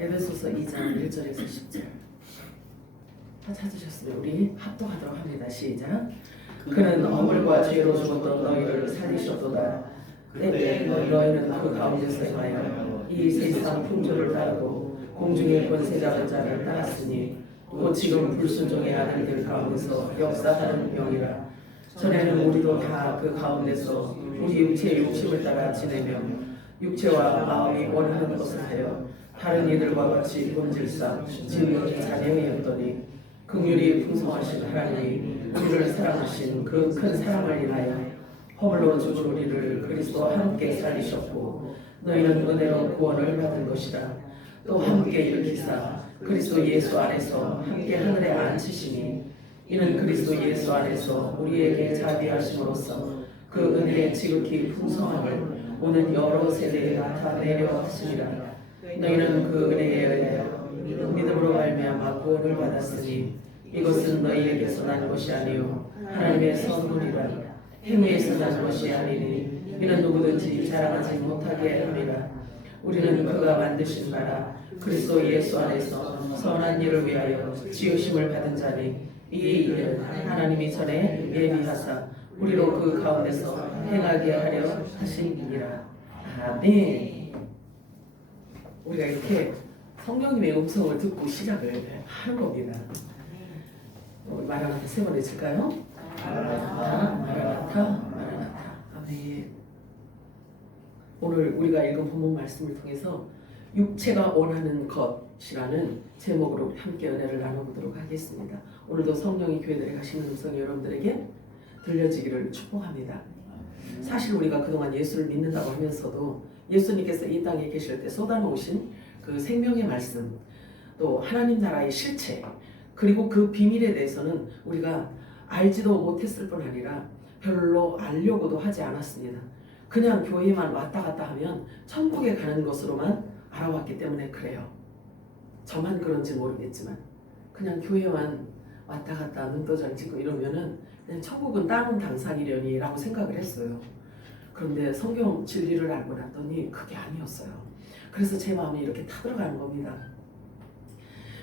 에베소서 2장 1절에서 10절. 다 찾으셨으면 우리 합독하도록 합니다. 시작. 그는 어물과 죄로 죽었던 너희를 살리셨도다. 때때 너희는 그 가운데서 행하여 이 세상 풍조를 따르고 공중의 권세 잡은 자를 따랐으니 또 지금 불순종의 아들들 가운데서 역사하는 영이라. 전에는 우리도 다 그 가운데서 우리 육체의 욕심을 따라 지내며 육체와 마음이 원하는 것을 하여 다른 이들과 같이 본질상 진리의 자녀이었더니 긍휼이 풍성하신 하나님이 우리를 사랑하신 그 큰 사랑을 인하여 허물로 준 우리를 그리스도와 함께 살리셨고 너희는 은혜로 구원을 받은 것이다. 또 함께 일으키사 그리스도 예수 안에서 함께 하늘에 앉히시니 이는 그리스도 예수 안에서 우리에게 자비하심으로써 그 은혜의 지극히 풍성함을 오는 여러 세대에 나타내려 하시니라. 너희는 그 은혜에 의하여 믿음으로 말미암아 구원을 받았으니 이것은 너희에게서 난 것이 아니요 하나님의 선물이라. 행위에서 난 것이 아니니 이는 누구든지 자랑하지 못하게 함이라. 우리는 그가 만드신 바라 그리스도 예수 안에서 선한 일을 위하여 지으심을 받은 자니 이 일은 하나님이 전에 예비하사 우리로 그 가운데서 행하게 하려 하시니라. 아멘. 우리가 이렇게 성령님의 음성을 듣고 시작을 하는 겁니다. 우리 마라나타 세 번 해줄까요? 마라나타, 마라나타, 마라나타. 아멘. 오늘 우리가 읽은 본문 말씀을 통해서 육체가 원하는 것이라는 제목으로 함께 은혜를 나눠보도록 하겠습니다. 오늘도 성령이 교회들에 가시는 음성이 여러분들에게 들려지기를 축복합니다. 사실 우리가 그동안 예수를 믿는다고 하면서도 예수님께서 이 땅에 계실 때 쏟아놓으신 그 생명의 말씀, 또 하나님 나라의 실체, 그리고 그 비밀에 대해서는 우리가 알지도 못했을 뿐 아니라 별로 알려고도 하지 않았습니다. 그냥 교회만 왔다 갔다 하면 천국에 가는 것으로만 알아왔기 때문에 그래요. 저만 그런지 모르겠지만 그냥 교회만 왔다 갔다 눈도장 찍고 이러면은 그냥 천국은 따놓은 당상이려니 라고 생각을 했어요. 그런데 성경 진리를 알고 났더니 그게 아니었어요. 그래서 제 마음이 이렇게 타들어가는 겁니다.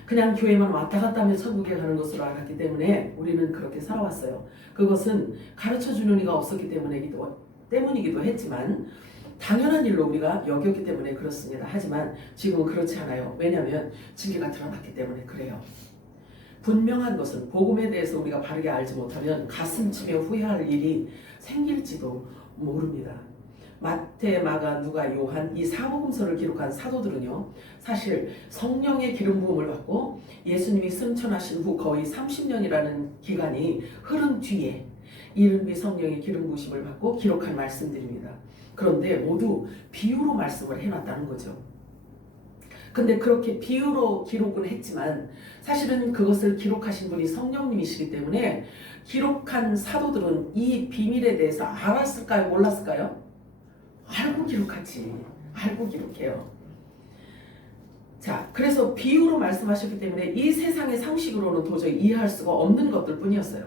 그냥 교회만 왔다 갔다 하면 천국에 가는 것으로 알았기 때문에 우리는 그렇게 살아왔어요. 그것은 가르쳐주는 이가 없었기 때문이기도 했지만 당연한 일로 우리가 여겼기 때문에 그렇습니다. 하지만 지금은 그렇지 않아요. 왜냐하면 진리가 드러났기 때문에 그래요. 분명한 것은 복음에 대해서 우리가 바르게 알지 못하면 가슴 치며 후회할 일이 생길지도 모릅니다. 마태, 마가, 누가, 요한 이 사복음서를 기록한 사도들은요, 사실 성령의 기름 부음을 받고 예수님이 승천하신 후 거의 30년이라는 기간이 흐른 뒤에 이른비 성령의 기름 부으심을 받고 기록한 말씀들입니다. 그런데 모두 비유로 말씀을 해놨다는 거죠. 근데 그렇게 비유로 기록은 했지만 사실은 그것을 기록하신 분이 성령님이시기 때문에 기록한 사도들은 이 비밀에 대해서 알았을까요? 몰랐을까요? 알고 기록하지. 알고 기록해요. 자, 그래서 비유로 말씀하셨기 때문에 이 세상의 상식으로는 도저히 이해할 수가 없는 것들 뿐이었어요.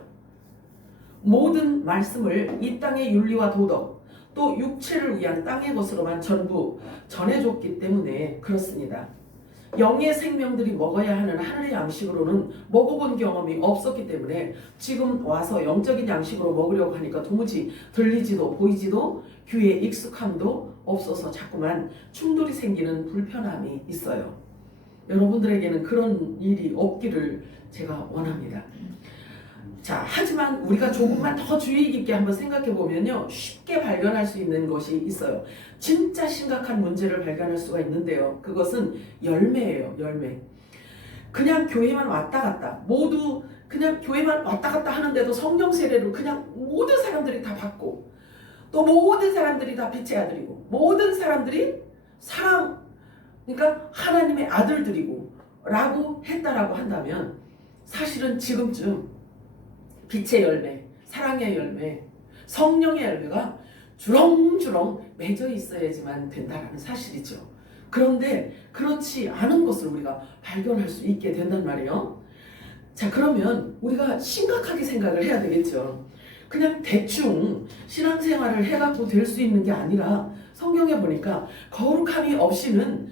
모든 말씀을 이 땅의 윤리와 도덕, 또 육체를 위한 땅의 것으로만 전부 전해줬기 때문에 그렇습니다. 영의 생명들이 먹어야 하는 하늘의 양식으로는 먹어본 경험이 없었기 때문에 지금 와서 영적인 양식으로 먹으려고 하니까 도무지 들리지도 보이지도 귀에 익숙함도 없어서 자꾸만 충돌이 생기는 불편함이 있어요. 여러분들에게는 그런 일이 없기를 제가 원합니다. 자, 하지만 우리가 조금만 더 주의 깊게 한번 생각해 보면요, 쉽게 발견할 수 있는 것이 있어요. 진짜 심각한 문제를 발견할 수가 있는데요, 그것은 열매예요. 열매. 그냥 교회만 왔다 갔다, 모두 그냥 교회만 왔다 갔다 하는데도 성령 세례를 그냥 모든 사람들이 다 받고, 또 모든 사람들이 다 빛의 아들이고, 모든 사람들이 사랑, 그러니까 하나님의 아들들이고 라고 했다라고 한다면 사실은 지금쯤 빛의 열매, 사랑의 열매, 성령의 열매가 주렁주렁 맺어 있어야지만 된다는 사실이죠. 그런데 그렇지 않은 것을 우리가 발견할 수 있게 된단 말이에요. 자, 그러면 우리가 심각하게 생각을 해야 되겠죠. 그냥 대충 신앙생활을 해갖고 될 수 있는 게 아니라 성경에 보니까 거룩함이 없이는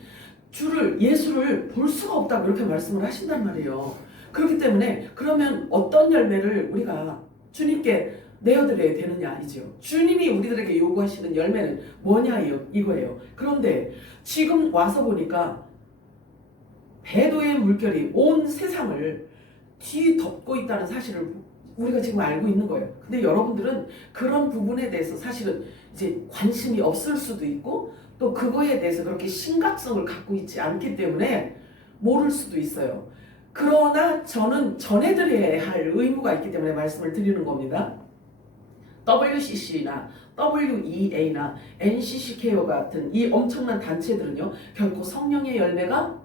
예수를 볼 수가 없다고 이렇게 말씀을 하신단 말이에요. 그렇기 때문에 그러면 어떤 열매를 우리가 주님께 내어드려야 되느냐 이죠. 주님이 우리들에게 요구하시는 열매는 뭐냐 이거예요. 그런데 지금 와서 보니까 배도의 물결이 온 세상을 뒤덮고 있다는 사실을 우리가 지금 알고 있는 거예요. 근데 여러분들은 그런 부분에 대해서 사실은 이제 관심이 없을 수도 있고 또 그거에 대해서 그렇게 심각성을 갖고 있지 않기 때문에 모를 수도 있어요. 그러나 저는 전해드려야 할 의무가 있기 때문에 말씀을 드리는 겁니다. WCC나 WEA나 NCCKO 같은 이 엄청난 단체들은요 결코 성령의 열매가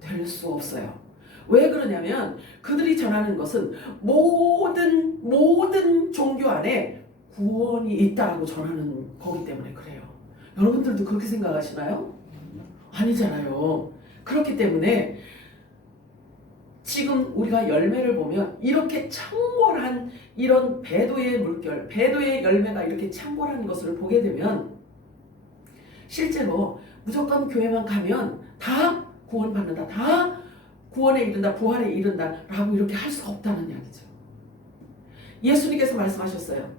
될 수 없어요. 왜 그러냐면 그들이 전하는 것은 모든 종교 안에 구원이 있다라고 전하는 거기 때문에 그래요. 여러분들도 그렇게 생각하시나요? 아니잖아요. 그렇기 때문에 지금 우리가 열매를 보면 이렇게 창궐한 이런 배도의 물결, 배도의 열매가 이렇게 창궐한 것을 보게 되면 실제로 무조건 교회만 가면 다 구원받는다, 다 구원에 이른다, 부활에 이른다 라고 이렇게 할 수 없다는 이야기죠. 예수님께서 말씀하셨어요.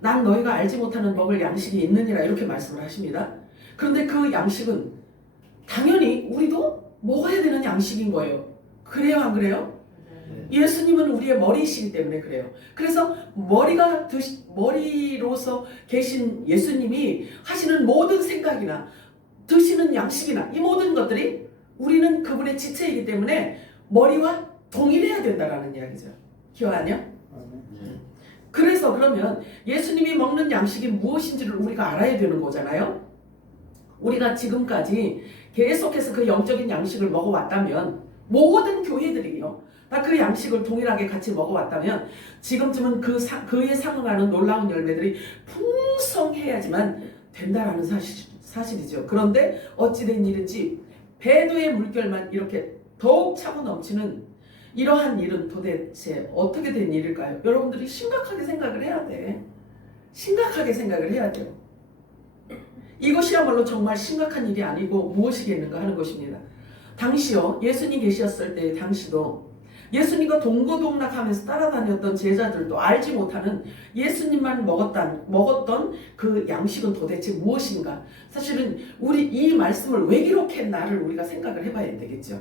난 너희가 알지 못하는 먹을 양식이 있느니라 이렇게 말씀을 하십니다. 그런데 그 양식은 당연히 우리도 먹어야 되는 양식인 거예요. 그래요, 안 그래요? 예수님은 우리의 머리이시기 때문에 그래요. 그래서 머리로서 계신 예수님이 하시는 모든 생각이나 드시는 양식이나 이 모든 것들이 우리는 그분의 지체이기 때문에 머리와 동일해야 된다라는 이야기죠. 기억하냐? 그래서 그러면 예수님이 먹는 양식이 무엇인지를 우리가 알아야 되는 거잖아요. 우리가 지금까지 계속해서 그 영적인 양식을 먹어왔다면 모든 교회들이요 다 그 양식을 동일하게 같이 먹어왔다면 지금쯤은 그에 상응하는 놀라운 열매들이 풍성해야지만 된다라는 사실이죠. 그런데 어찌된 일인지 배도의 물결만 이렇게 더욱 차고 넘치는 이러한 일은 도대체 어떻게 된 일일까요? 여러분들이 심각하게 생각을 해야 돼. 심각하게 생각을 해야 돼요. 이것이야말로 정말 심각한 일이 아니고 무엇이겠는가 하는 것입니다. 당시요 예수님 계셨을 때 당시도 예수님과 동고동락하면서 따라다녔던 제자들도 알지 못하는 예수님만 먹었던 그 양식은 도대체 무엇인가? 사실은 우리 이 말씀을 왜 기록했나를 우리가 생각을 해봐야 되겠죠.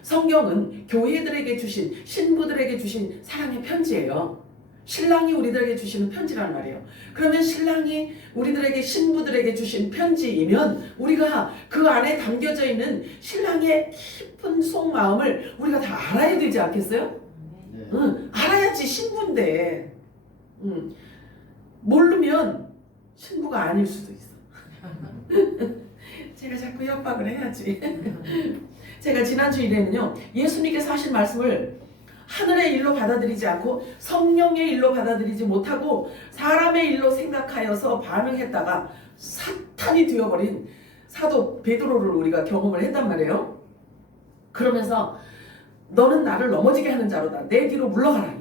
성경은 교회들에게 주신 신부들에게 주신 사랑의 편지예요. 신랑이 우리들에게 주시는 편지란 말이에요. 그러면 신랑이 우리들에게 신부들에게 주신 편지이면 우리가 그 안에 담겨져 있는 신랑의 깊은 속마음을 우리가 다 알아야 되지 않겠어요? 네. 알아야지 신부인데 모르면 신부가 아닐 수도 있어. 제가 자꾸 협박을 해야지. 제가 지난주 일에는요 예수님께서 하신 말씀을 하늘의 일로 받아들이지 않고 성령의 일로 받아들이지 못하고 사람의 일로 생각하여서 반응했다가 사탄이 되어버린 사도 베드로를 우리가 경험을 했단 말이에요. 그러면서 너는 나를 넘어지게 하는 자로다. 내 뒤로 물러가라.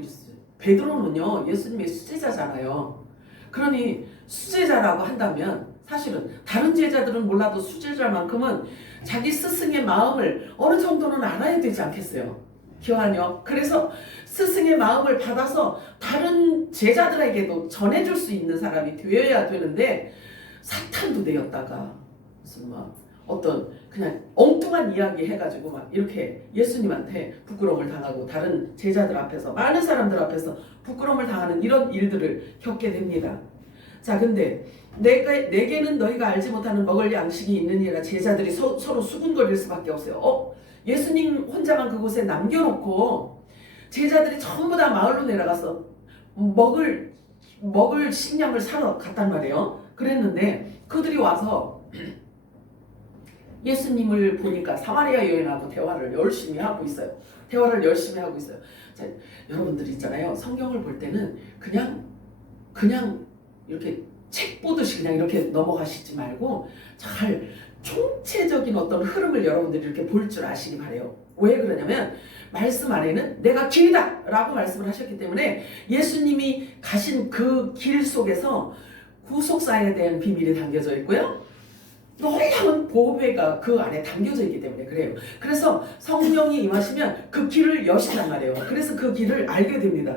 베드로는요 예수님의 수제자잖아요. 그러니 수제자라고 한다면 사실은 다른 제자들은 몰라도 수제자만큼은 자기 스승의 마음을 어느 정도는 알아야 되지 않겠어요? 기억하냐? 그래서 스승의 마음을 받아서 다른 제자들에게도 전해줄 수 있는 사람이 되어야 되는데 사탄도 되었다가 무슨 막 어떤 그냥 엉뚱한 이야기 해가지고 막 이렇게 예수님한테 부끄러움을 당하고 다른 제자들 앞에서 많은 사람들 앞에서 부끄러움을 당하는 이런 일들을 겪게 됩니다. 자, 근데 내게는 너희가 알지 못하는 먹을 양식이 있느니라 제자들이 서로 수군거릴 수밖에 없어요. 예수님 혼자만 그곳에 남겨놓고 제자들이 전부 다 마을로 내려가서 먹을 식량을 사러 갔단 말이에요. 그랬는데 그들이 와서 예수님을 보니까 사마리아 여인하고 대화를 열심히 하고 있어요. 자, 여러분들 있잖아요. 성경을 볼 때는 그냥 이렇게 책 보듯이 그냥 이렇게 넘어가시지 말고 잘 총체적인 어떤 흐름을 여러분들이 이렇게 볼 줄 아시기 바래요. 왜 그러냐면 말씀 안에는 내가 길이다 라고 말씀을 하셨기 때문에 예수님이 가신 그 길 속에서 구속사에 대한 비밀이 담겨져 있고요. 놀라운 보배가 그 안에 담겨져 있기 때문에 그래요. 그래서 성령이 임하시면 그 길을 여신단 말이에요. 그래서 그 길을 알게 됩니다.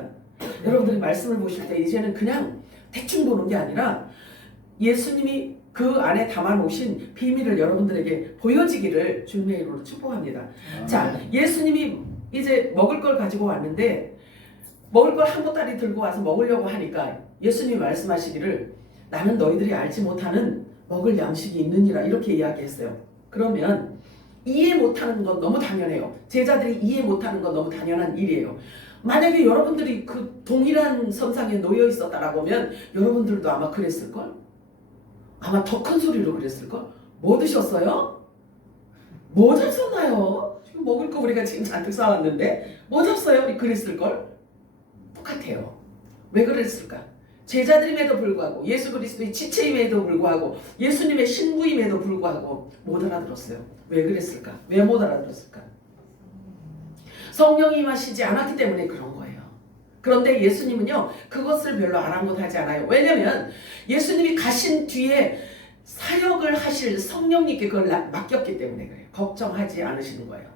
여러분들이 말씀을 보실 때 이제는 그냥 대충 보는 게 아니라 예수님이 그 안에 담아놓으신 비밀을 여러분들에게 보여지기를 주님의 이름으로 축복합니다. 자, 예수님이 이제 먹을 걸 가지고 왔는데 먹을 걸 한 보따리 들고 와서 먹으려고 하니까 예수님이 말씀하시기를 나는 너희들이 알지 못하는 먹을 양식이 있느니라 이렇게 이야기했어요. 그러면 이해 못하는 건 너무 당연해요. 제자들이 이해 못하는 건 너무 당연한 일이에요. 만약에 여러분들이 그 동일한 선상에 놓여 있었다라고 하면 여러분들도 아마 그랬을걸? 아마 더 큰 소리로 그랬을걸? 뭐 드셨어요? 뭐 잡섰나요? 지금 먹을 거 우리가 지금 잔뜩 싸왔는데 뭐 잡어요? 그랬을걸? 똑같아요. 왜 그랬을까? 제자들임에도 불구하고 예수 그리스도의 지체임에도 불구하고 예수님의 신부임에도 불구하고 못 알아들었어요. 왜 그랬을까? 왜 못 알아들었을까? 성령이 임하시지 않았기 때문에 그런 거예요. 그런데 예수님은요 그것을 별로 아랑곳하지 않아요. 왜냐하면 예수님이 가신 뒤에 사역을 하실 성령님께 그걸 맡겼기 때문에 그래요. 걱정하지 않으시는 거예요.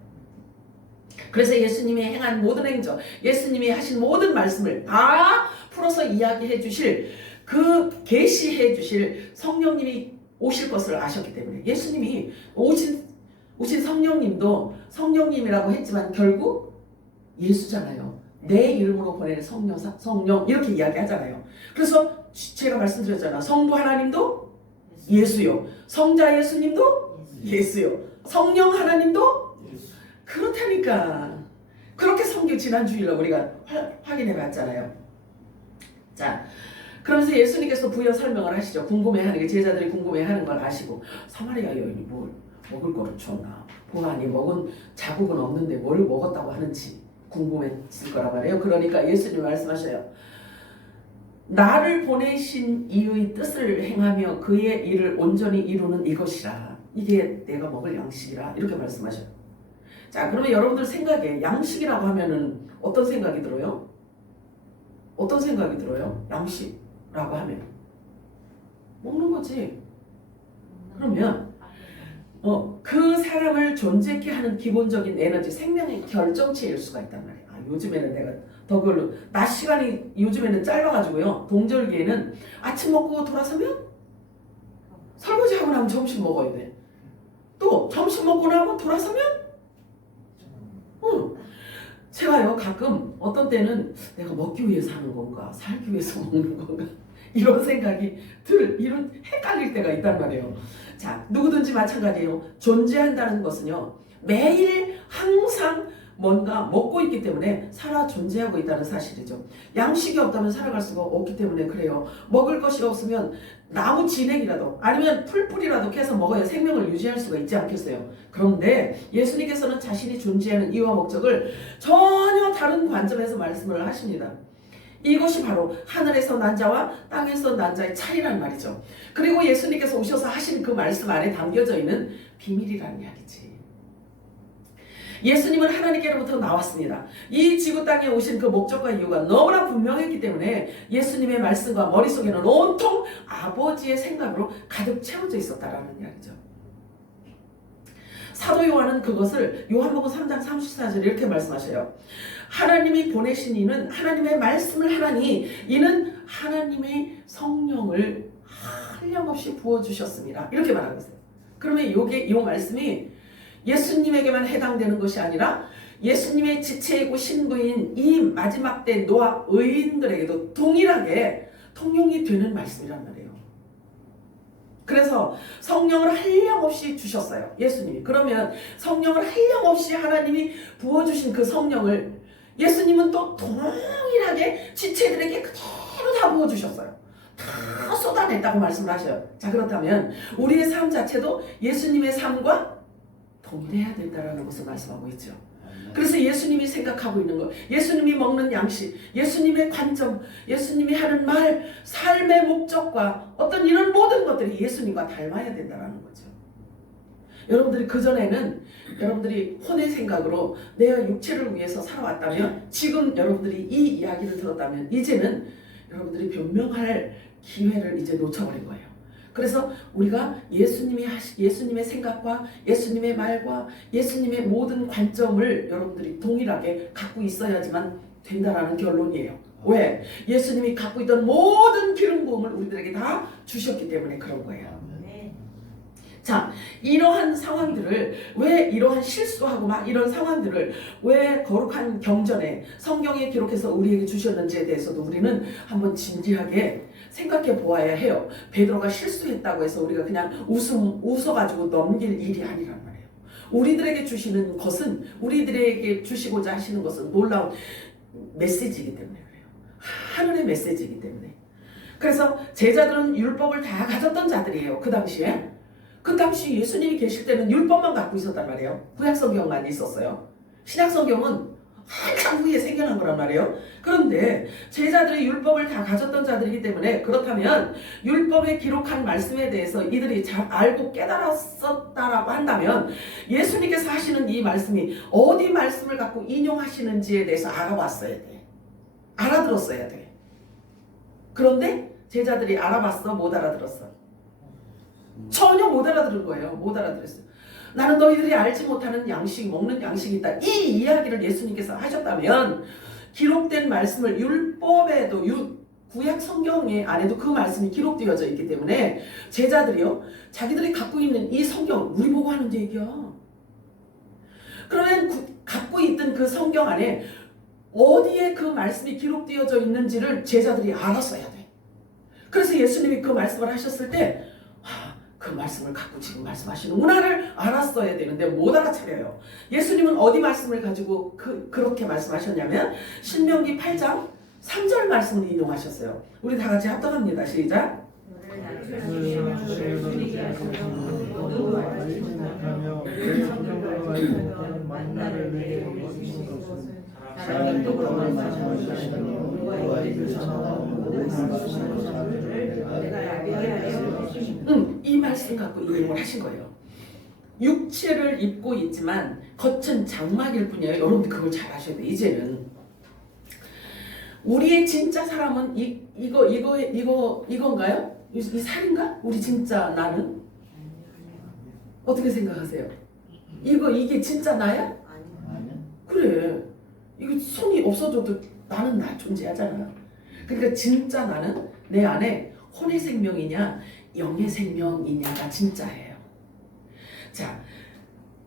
그래서 예수님이 행한 모든 행정, 예수님이 하신 모든 말씀을 다 풀어서 이야기해 주실 그 계시해 주실 성령님이 오실 것을 아셨기 때문에 예수님이 오신 성령님도 성령님이라고 했지만 결국 예수잖아요. 내 이름으로 보내는 성령 이렇게 이야기하잖아요. 그래서 제가 말씀드렸잖아. 성부 하나님도 예수요. 성자 예수님도 예수요. 성령 하나님도 그렇다니까. 그렇게 성경 지난주일로 우리가 확인해 봤잖아요. 자, 그러면서 예수님께서 부여 설명을 하시죠. 궁금해하는 게 제자들이 궁금해하는 걸 아시고 사마리아 여인이 뭘 먹을 거를 줬나 보아니 먹은 자국은 없는데 뭘 먹었다고 하는지 궁금했을 거란 말이에요. 그러니까 예수님 말씀하셔요. 나를 보내신 이의 뜻을 행하며 그의 일을 온전히 이루는 이것이라. 이게 내가 먹을 양식이라. 이렇게 말씀하셔요. 자, 그러면 여러분들 생각에 양식이라고 하면은 어떤 생각이 들어요? 어떤 생각이 들어요? 양식이라고 하면 먹는 거지. 그러면 그 사람을 존재케 하는 기본적인 에너지, 생명의 결정체일 수가 있단 말이에요. 요즘에는 내가 더 그걸로 낮 시간이 요즘에는 짧아가지고요. 동절기에는 아침 먹고 돌아서면 설거지하고 나면 점심 먹어야 돼. 또 점심 먹고 나면 돌아서면 제가요 가끔 어떤 때는 내가 먹기 위해서 하는 건가 살기 위해서 먹는 건가 이런 생각이 이런 헷갈릴 때가 있단 말이에요. 자, 누구든지 마찬가지예요. 존재한다는 것은요 매일 항상 뭔가 먹고 있기 때문에 살아 존재하고 있다는 사실이죠. 양식이 없다면 살아갈 수가 없기 때문에 그래요. 먹을 것이 없으면 나무 진액이라도 아니면 풀뿌리라도 캐서 먹어야 생명을 유지할 수가 있지 않겠어요. 그런데 예수님께서는 자신이 존재하는 이유와 목적을 전혀 다른 관점에서 말씀을 하십니다. 이것이 바로 하늘에서 난 자와 땅에서 난 자의 차이란 말이죠. 그리고 예수님께서 오셔서 하신 그 말씀 안에 담겨져 있는 비밀이라는 이야기지. 예수님은 하나님께로부터 나왔습니다. 이 지구 땅에 오신 그 목적과 이유가 너무나 분명했기 때문에 예수님의 말씀과 머릿속에는 온통 아버지의 생각으로 가득 채워져 있었다라는 이야기죠. 사도 요한은 그것을 요한복음 3장 34절 이렇게 말씀하셔요. 하나님이 보내신 이는 하나님의 말씀을 하나니 이는 하나님의 성령을 한량없이 부어주셨습니다. 이렇게 말하고 있어요. 그러면 이 말씀이 예수님에게만 해당되는 것이 아니라 예수님의 지체이고 신부인 이 마지막 때 노아 의인들에게도 동일하게 통용이 되는 말씀이란 말이에요. 그래서 성령을 한량없이 주셨어요. 예수님이. 그러면 성령을 한량없이 하나님이 부어주신 그 성령을 예수님은 또 동일하게 지체들에게 그대로 다 부어주셨어요. 다 쏟아냈다고 말씀을 하셔요. 자, 그렇다면 우리의 삶 자체도 예수님의 삶과 동일해야 된다는 것을 말씀하고 있죠. 그래서 예수님이 생각하고 있는 것, 예수님이 먹는 양식, 예수님의 관점, 예수님이 하는 말, 삶의 목적과 어떤 이런 모든 것들이 예수님과 닮아야 된다는 거죠. 여러분들이 그전에는 여러분들이 혼의 생각으로 내가 육체를 위해서 살아왔다면 지금 여러분들이 이 이야기를 들었다면 이제는 여러분들이 변명할 기회를 이제 놓쳐버린 거예요. 그래서 우리가 예수님의 생각과 예수님의 말과 예수님의 모든 관점을 여러분들이 동일하게 갖고 있어야지만 된다라는 결론이에요. 왜? 예수님이 갖고 있던 모든 기름 부음을 우리들에게 다 주셨기 때문에 그런 거예요. 자, 이러한 상황들을 왜 이러한 실수하고 막 이런 상황들을 왜 거룩한 경전에 성경에 기록해서 우리에게 주셨는지에 대해서도 우리는 한번 진지하게 생각해 보아야 해요. 베드로가 실수했다고 해서 우리가 그냥 웃어가지고 넘길 일이 아니란 말이에요. 우리들에게 주시는 것은, 우리들에게 주시고자 하시는 것은 놀라운 메시지이기 때문에 그래요. 하늘의 메시지이기 때문에. 그래서 제자들은 율법을 다 가졌던 자들이에요. 그 당시에. 그 당시 예수님이 계실 때는 율법만 갖고 있었단 말이에요. 구약성경만 있었어요. 신약성경은 한참 후에 생겨난 거란 말이에요. 그런데 제자들이 율법을 다 가졌던 자들이기 때문에, 그렇다면 율법에 기록한 말씀에 대해서 이들이 잘 알고 깨달았었다라고 한다면 예수님께서 하시는 이 말씀이 어디 말씀을 갖고 인용하시는지에 대해서 알아봤어야 돼. 알아들었어야 돼. 그런데 제자들이 알아봤어? 못 알아들었어? 전혀 못 알아들은 거예요. 못 알아들었어요. 나는 너희들이 알지 못하는 양식, 먹는 양식이 있다. 이 이야기를 예수님께서 하셨다면 기록된 말씀을 율법에도, 구약 성경에 안에도 그 말씀이 기록되어져 있기 때문에 제자들이요, 자기들이 갖고 있는 이 성경 우리 보고 하는 얘기야. 그러면 갖고 있던 그 성경 안에 어디에 그 말씀이 기록되어져 있는지를 제자들이 알았어야 돼. 그래서 예수님이 그 말씀을 하셨을 때 그 말씀을 갖고 지금 말씀하시는구나를 알았어야 되는데 못 알아차려요. 예수님은 어디 말씀을 가지고 그렇게 말씀하셨냐면 신명기 8장 3절 말씀을 인용하셨어요. 우리 다 같이 합독합니다. 시작. 이 말씀 갖고 인용을 하신 거예요. 육체를 입고 있지만 겉은 장막일 뿐이에요. 여러분들 그걸 잘 아셔야 돼요. 이제는 우리의 진짜 사람은 이건가요? 이 살인가? 우리 진짜 나는? 어떻게 생각하세요? 이게 진짜 나야? 그래. 이거 손이 없어져도 나는 나 존재하잖아. 그러니까 진짜 나는 내 안에 혼의 생명이냐 영의 생명이냐가 진짜예요. 자,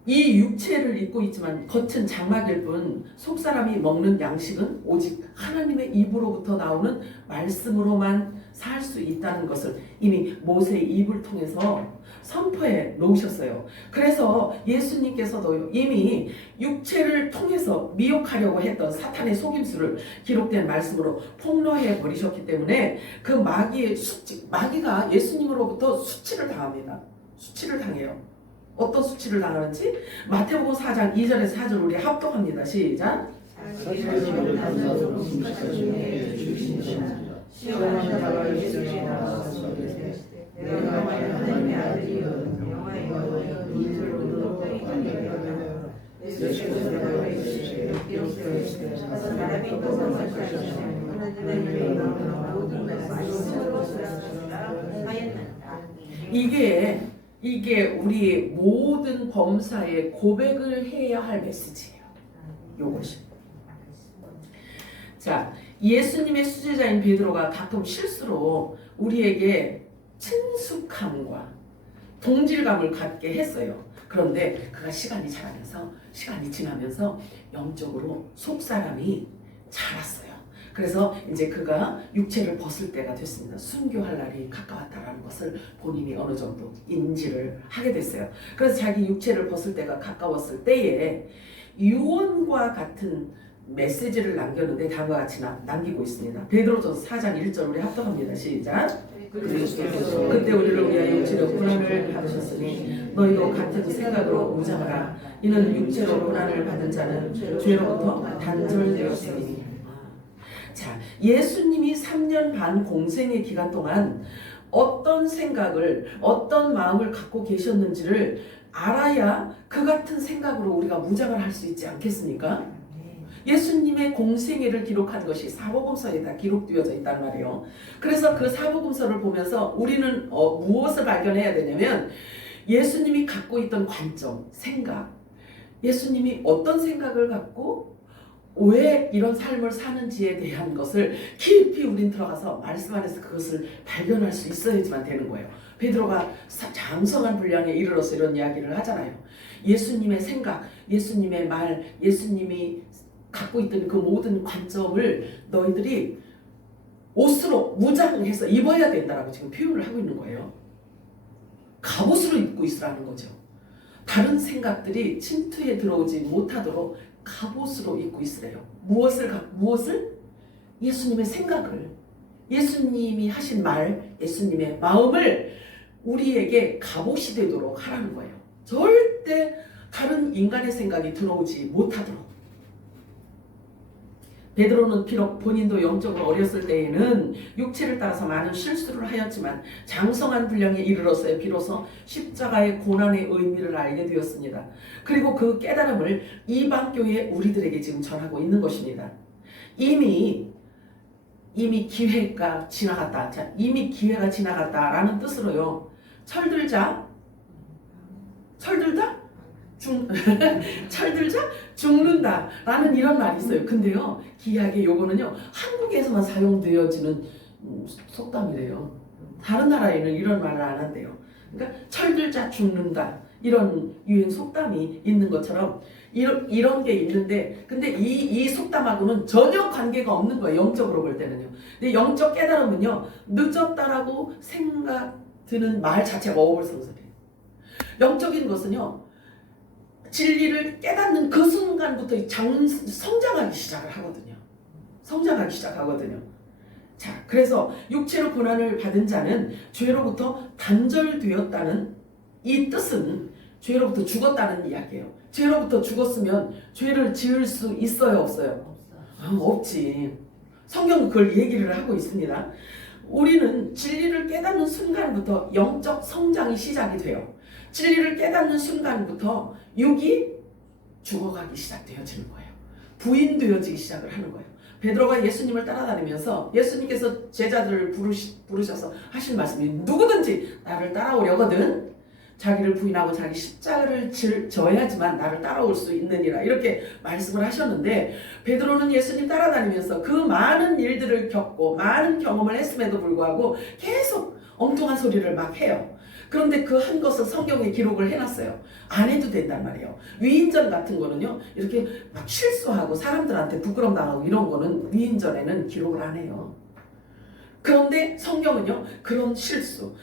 이 육체를 입고 있지만 겉은 장막일 뿐 속사람이 먹는 양식은 오직 하나님의 입으로부터 나오는 말씀으로만 살 수 있다는 것을 이미 모세의 입을 통해서 선포해 놓으셨어요. 그래서 예수님께서도 이미 육체를 통해서 미혹하려고 했던 사탄의 속임수를 기록된 말씀으로 폭로해 버리셨기 때문에 그 마귀가 예수님으로부터 수치를 당합니다. 수치를 당해요. 어떤 수치를 당하는지 마태복음 4장 2절에서 4절 우리 합독합니다. 시작. 이게 우리 모든 범사에 고백을 해야 할 메시지예요. 요것이. 자, 예수님의 수제자인 베드로가 가끔 실수로 우리에게 친숙함과 동질감을 갖게 했어요. 그런데 그가 시간이 지나면서 영적으로 속사람이 자랐어요. 그래서 이제 그가 육체를 벗을 때가 됐습니다. 순교할 날이 가까웠다라는 것을 본인이 어느 정도 인지를 하게 됐어요. 그래서 자기 육체를 벗을 때가 가까웠을 때에 유언과 같은 메시지를 남겼는데 다음과 같이 남기고 있습니다. 베드로전서 4장 1절 우리 합독합니다. 시작. 그때 우리를 위하여 육체로 고난을 받으셨으니 너희도 같은 생각으로 무장하라. 이는 육체로 고난을 받은 자는 죄로부터 단절되었으니. 자, 예수님이 3년 반 공생의 기간 동안 어떤 생각을, 어떤 마음을 갖고 계셨는지를 알아야 그 같은 생각으로 우리가 무장을 할 수 있지 않겠습니까? 예수님의 공생애를 기록한 것이 사복음서에 다 기록되어져 있단 말이에요. 그래서 그 사복음서를 보면서 우리는 무엇을 발견해야 되냐면 예수님이 갖고 있던 관점, 생각, 예수님이 어떤 생각을 갖고 왜 이런 삶을 사는지에 대한 것을 깊이 우린 들어가서 말씀 안에서 그것을 발견할 수 있어야지만 되는 거예요. 베드로가 장성한 분량에 이르러서 이런 이야기를 하잖아요. 예수님의 생각, 예수님의 말, 예수님이 갖고 있던 그 모든 관점을 너희들이 옷으로 무장해서 입어야 된다라고 지금 표현을 하고 있는 거예요. 갑옷으로 입고 있으라는 거죠. 다른 생각들이 침투에 들어오지 못하도록 갑옷으로 입고 있으래요. 무엇을? 예수님의 생각을, 예수님이 하신 말, 예수님의 마음을 우리에게 갑옷이 되도록 하라는 거예요. 절대 다른 인간의 생각이 들어오지 못하도록. 베드로는 비록 본인도 영적으로 어렸을 때에는 육체를 따라서 많은 실수를 하였지만 장성한 분량에 이르러서 비로소 십자가의 고난의 의미를 알게 되었습니다. 그리고 그 깨달음을 이방교회 우리들에게 지금 전하고 있는 것입니다. 이미 기회가 지나갔다. 자, 이미 기회가 지나갔다라는 뜻으로요. 철들자 죽는다 라는 이런 말이 있어요. 근데요, 기하게 요거는요 한국에서만 사용되어지는 속담이래요. 다른 나라에는 이런 말을 안 한대요. 그러니까 철들자 죽는다 이런 유행 속담이 있는 것처럼 이런 게 있는데, 근데 이 속담하고는 전혀 관계가 없는 거예요. 영적으로 볼 때는요. 근데 영적 깨달음은요, 늦었다라고 생각 드는 말 자체가 어불성설이에요. 영적인 것은요, 진리를 깨닫는 그 순간부터 성장하기 시작하거든요. 자, 그래서 육체로 고난을 받은 자는 죄로부터 단절되었다는 이 뜻은 죄로부터 죽었다는 이야기예요. 죄로부터 죽었으면 죄를 지을 수 있어요, 없어요? 없지. 성경은 그걸 얘기를 하고 있습니다. 우리는 진리를 깨닫는 순간부터 영적 성장이 시작이 돼요. 진리를 깨닫는 순간부터 육이 죽어가기 시작되어지는 거예요. 부인되어지기 시작을 하는 거예요. 베드로가 예수님을 따라다니면서 예수님께서 제자들을 부르셔서 하신 말씀이 누구든지 나를 따라오려거든 자기를 부인하고 자기 십자가를 져야지만 나를 따라올 수 있느니라 이렇게 말씀을 하셨는데, 베드로는 예수님 따라다니면서 그 많은 일들을 겪고 많은 경험을 했음에도 불구하고 계속 엉뚱한 소리를 막 해요. 그런데 그 한 것을 성경에 기록을 해놨어요. 안 해도 된단 말이에요. 위인전 같은 거는요, 이렇게 막 실수하고 사람들한테 부끄럼 당하고 이런 거는 위인전에는 기록을 안 해요. 그런데 성경은요, 그런 실수,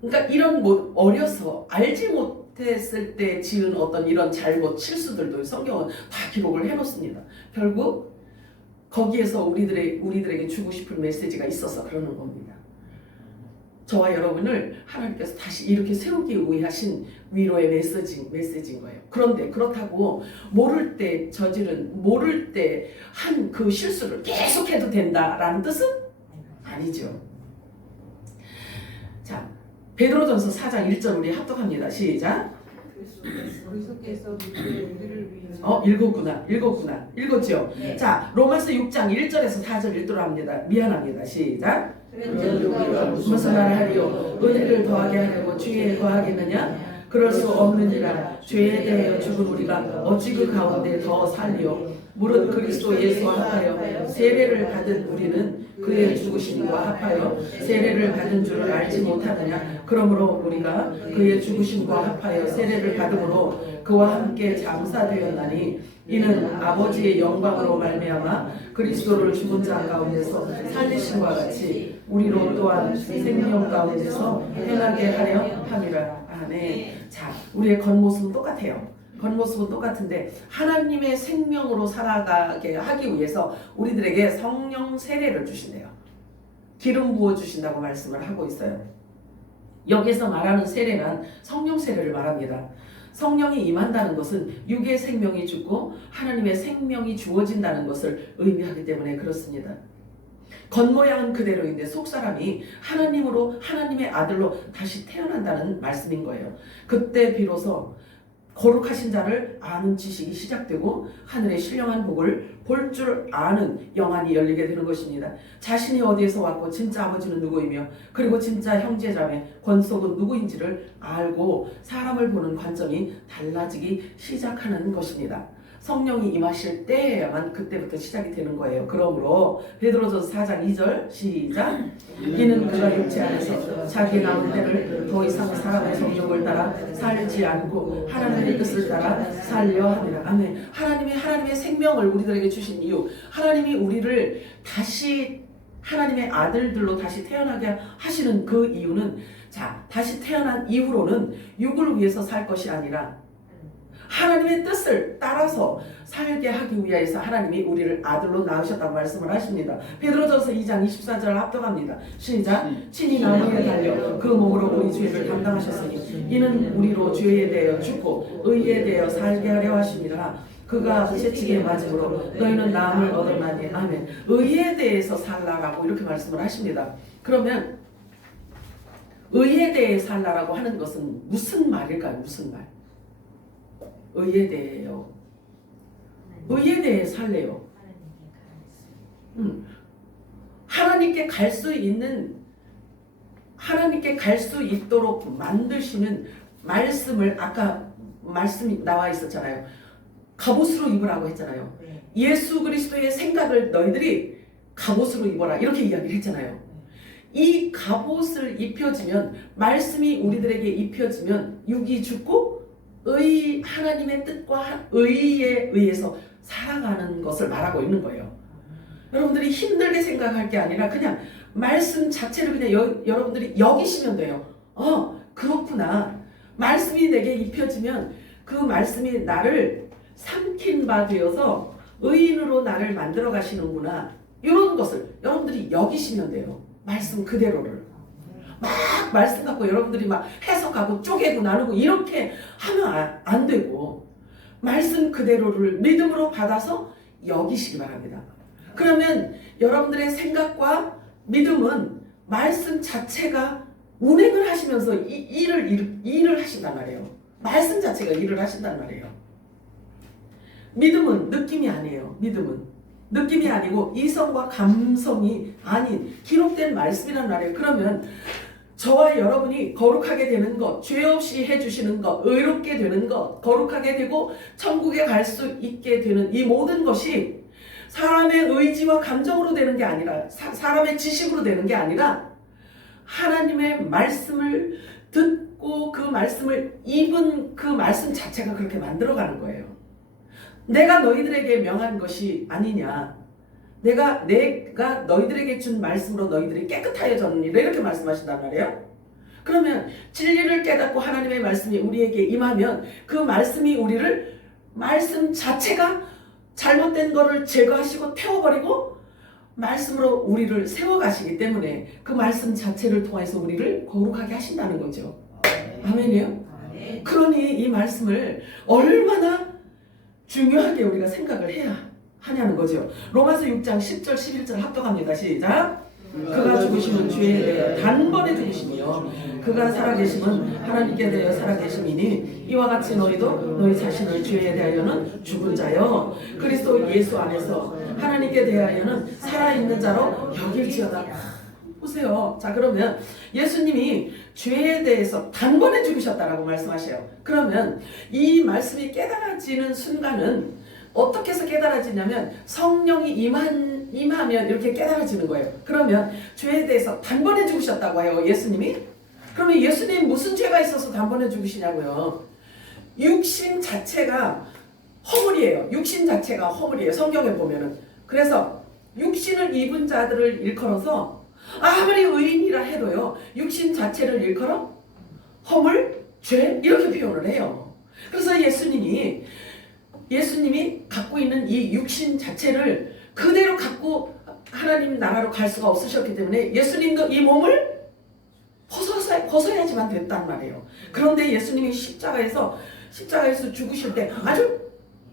그러니까 이런 어려서 알지 못했을 때 지은 어떤 이런 잘못, 실수들도 성경은 다 기록을 해놓습니다. 결국 거기에서 우리들에게 주고 싶은 메시지가 있어서 그러는 겁니다. 저와 여러분을 하나님께서 다시 이렇게 세우기 위해 하신 위로의 메시지인 거예요. 그런데 그렇다고 모를 때 한 그 실수를 계속해도 된다라는 뜻은 아니죠. 자, 베드로전서 4장 1절 우리 합독합니다. 시작. 그리스도께서 우리를 위해 읽었죠? 네. 자, 로마서 6장 1절에서 4절 읽도록 합니다. 미안합니다. 시작. 무슨 말을 하리요? 은혜를 더하게 하려고 죄에 거하겠느냐? 그럴 수 없느니라. 죄에 대하여 죽은 우리가 어찌 그 가운데 더 살리요? 무릇 그리스도 예수와 합하여 세례를 받은 우리는 그의 죽으심과 합하여 세례를 받은 줄을 알지 못하느냐? 그러므로 우리가 그의 죽으심과 합하여 세례를 받음으로 그와 함께 장사되었나니 이는 아버지의 영광으로 말미암아 그리스도를 죽은 자 가운데서 살리심과 같이 우리로 또한 생명 가운데서 행하게 하려 함이라. 아멘. 자, 우리의 겉모습은 똑같아요. 겉모습은 똑같은데 하나님의 생명으로 살아가게 하기 위해서 우리들에게 성령 세례를 주신대요. 기름 부어 주신다고 말씀을 하고 있어요. 여기서 말하는 세례는 성령 세례를 말합니다. 성령이 임한다는 것은 육의 생명이 죽고 하나님의 생명이 주어진다는 것을 의미하기 때문에 그렇습니다. 겉모양은 그대로인데 속사람이 하나님의 아들로 다시 태어난다는 말씀인 거예요. 그때 비로소 거룩하신 자를 아는 지식이 시작되고 하늘의 신령한 복을 볼 줄 아는 영안이 열리게 되는 것입니다. 자신이 어디에서 왔고 진짜 아버지는 누구이며 그리고 진짜 형제자매 권속은 누구인지를 알고 사람을 보는 관점이 달라지기 시작하는 것입니다. 성령이 임하실 때에야만 그때부터 시작이 되는 거예요. 그러므로 베드로전서 4장 2절 시작. 이는 그가 육체 안에서 자기 남은 때를 더 이상 사람의 성욕을 따라 살지 않고 하나님의 뜻을 따라 살려 함이라. 아멘. 하나님의 생명을 우리들에게 주신 이유, 하나님이 우리를 다시 하나님의 아들들로 다시 태어나게 하시는 그 이유는, 자, 다시 태어난 이후로는 육을 위해서 살 것이 아니라 하나님의 뜻을 따라서 살게 하기 위해서 하나님이 우리를 아들로 낳으셨다고 말씀을 하십니다. 베드로전서 2장 24절 합독합니다. 시작. 친히 나무에 달려 그 몸으로 우리 죄를 담당하셨으니 이는 우리로 죄에 대하여 죽고 의에 대하여 살게 하려 하심이라. 그가 채찍에 맞음으로 너희는 나음을 얻었나니. 아멘. 의에 대해서 살라라고 이렇게 말씀을 하십니다. 그러면 의에 대해 살라라고 하는 것은 무슨 말일까요? 무슨 말? 의에 대해요. 의에 대해 살래요. 하나님께 갈 수 있는, 하나님께 갈 수 있도록 만드시는 말씀을, 아까 말씀이 나와 있었잖아요. 갑옷으로 입으라고 했잖아요. 예수 그리스도의 생각을 너희들이 갑옷으로 입어라 이렇게 이야기를 했잖아요. 이 갑옷을 입혀지면, 말씀이 우리들에게 입혀지면 육이 죽고 하나님의 뜻과 의에 의해서 살아가는 것을 말하고 있는 거예요. 여러분들이 힘들게 생각할 게 아니라 그냥 말씀 자체를 그냥 여러분들이 여기시면 돼요. 그렇구나. 말씀이 내게 입혀지면 그 말씀이 나를 삼킨 바 되어서 의인으로 나를 만들어 가시는구나. 이런 것을 여러분들이 여기시면 돼요. 말씀 그대로를. 막 말씀 갖고 여러분들이 막 해석하고 쪼개고 나누고 이렇게 하면 안 되고, 말씀 그대로를 믿음으로 받아서 여기시기 바랍니다. 그러면 여러분들의 생각과 믿음은 말씀 자체가 운행을 하시면서 일을 하신단 말이에요. 말씀 자체가 일을 하신단 말이에요. 믿음은 느낌이 아니에요. 믿음은 느낌이 아니고 이성과 감성이 아닌 기록된 말씀이란 말이에요. 그러면 저와 여러분이 거룩하게 되는 것, 죄 없이 해주시는 것, 의롭게 되는 것, 거룩하게 되고 천국에 갈 수 있게 되는 이 모든 것이 사람의 의지와 감정으로 되는 게 아니라, 사람의 지식으로 되는 게 아니라 하나님의 말씀을 듣고 그 말씀을 입은 그 말씀 자체가 그렇게 만들어가는 거예요. 내가 너희들에게 명한 것이 아니냐. 내가 너희들에게 준 말씀으로 너희들이 깨끗하여졌느니라 이렇게 말씀하신단 말이에요. 그러면 진리를 깨닫고 하나님의 말씀이 우리에게 임하면 그 말씀이 우리를, 말씀 자체가 잘못된 거를 제거하시고 태워버리고 말씀으로 우리를 세워가시기 때문에 그 말씀 자체를 통해서 우리를 거룩하게 하신다는 거죠. 아멘이요? 그러니 이 말씀을 얼마나 중요하게 우리가 생각을 해야 하냐는 거죠. 로마서 6장 10절 11절 합독합니다. 시작. 그가 죽으심은 죄에 대하여 단번에 죽으심이요 그가 살아계심은 하나님께 대하여 살아계심이니 이와 같이 너희도 너희 자신을 죄에 대하여는 죽은 자요 그리스도 예수 안에서 하나님께 대하여는 살아있는 자로 여길지어다. 보세요. 자, 그러면 예수님이 죄에 대해서 단번에 죽으셨다라고 말씀하셔요. 그러면 이 말씀이 깨달아지는 순간은 어떻게 해서 깨달아지냐면 성령이 임하면 이렇게 깨달아지는 거예요. 그러면 죄에 대해서 단번에 죽으셨다고 해요, 예수님이. 그러면 예수님 무슨 죄가 있어서 단번에 죽으시냐고요. 육신 자체가 허물이에요. 육신 자체가 허물이에요. 성경에 보면은. 그래서 육신을 입은 자들을 일컬어서 아무리 의인이라 해도요, 육신 자체를 일컬어 허물, 죄 이렇게 표현을 해요. 그래서 예수님이 갖고 있는 이 육신 자체를 그대로 갖고 하나님 나라로 갈 수가 없으셨기 때문에 예수님도 이 몸을 벗어야지만 됐단 말이에요. 그런데 예수님이 십자가에서 죽으실 때 아주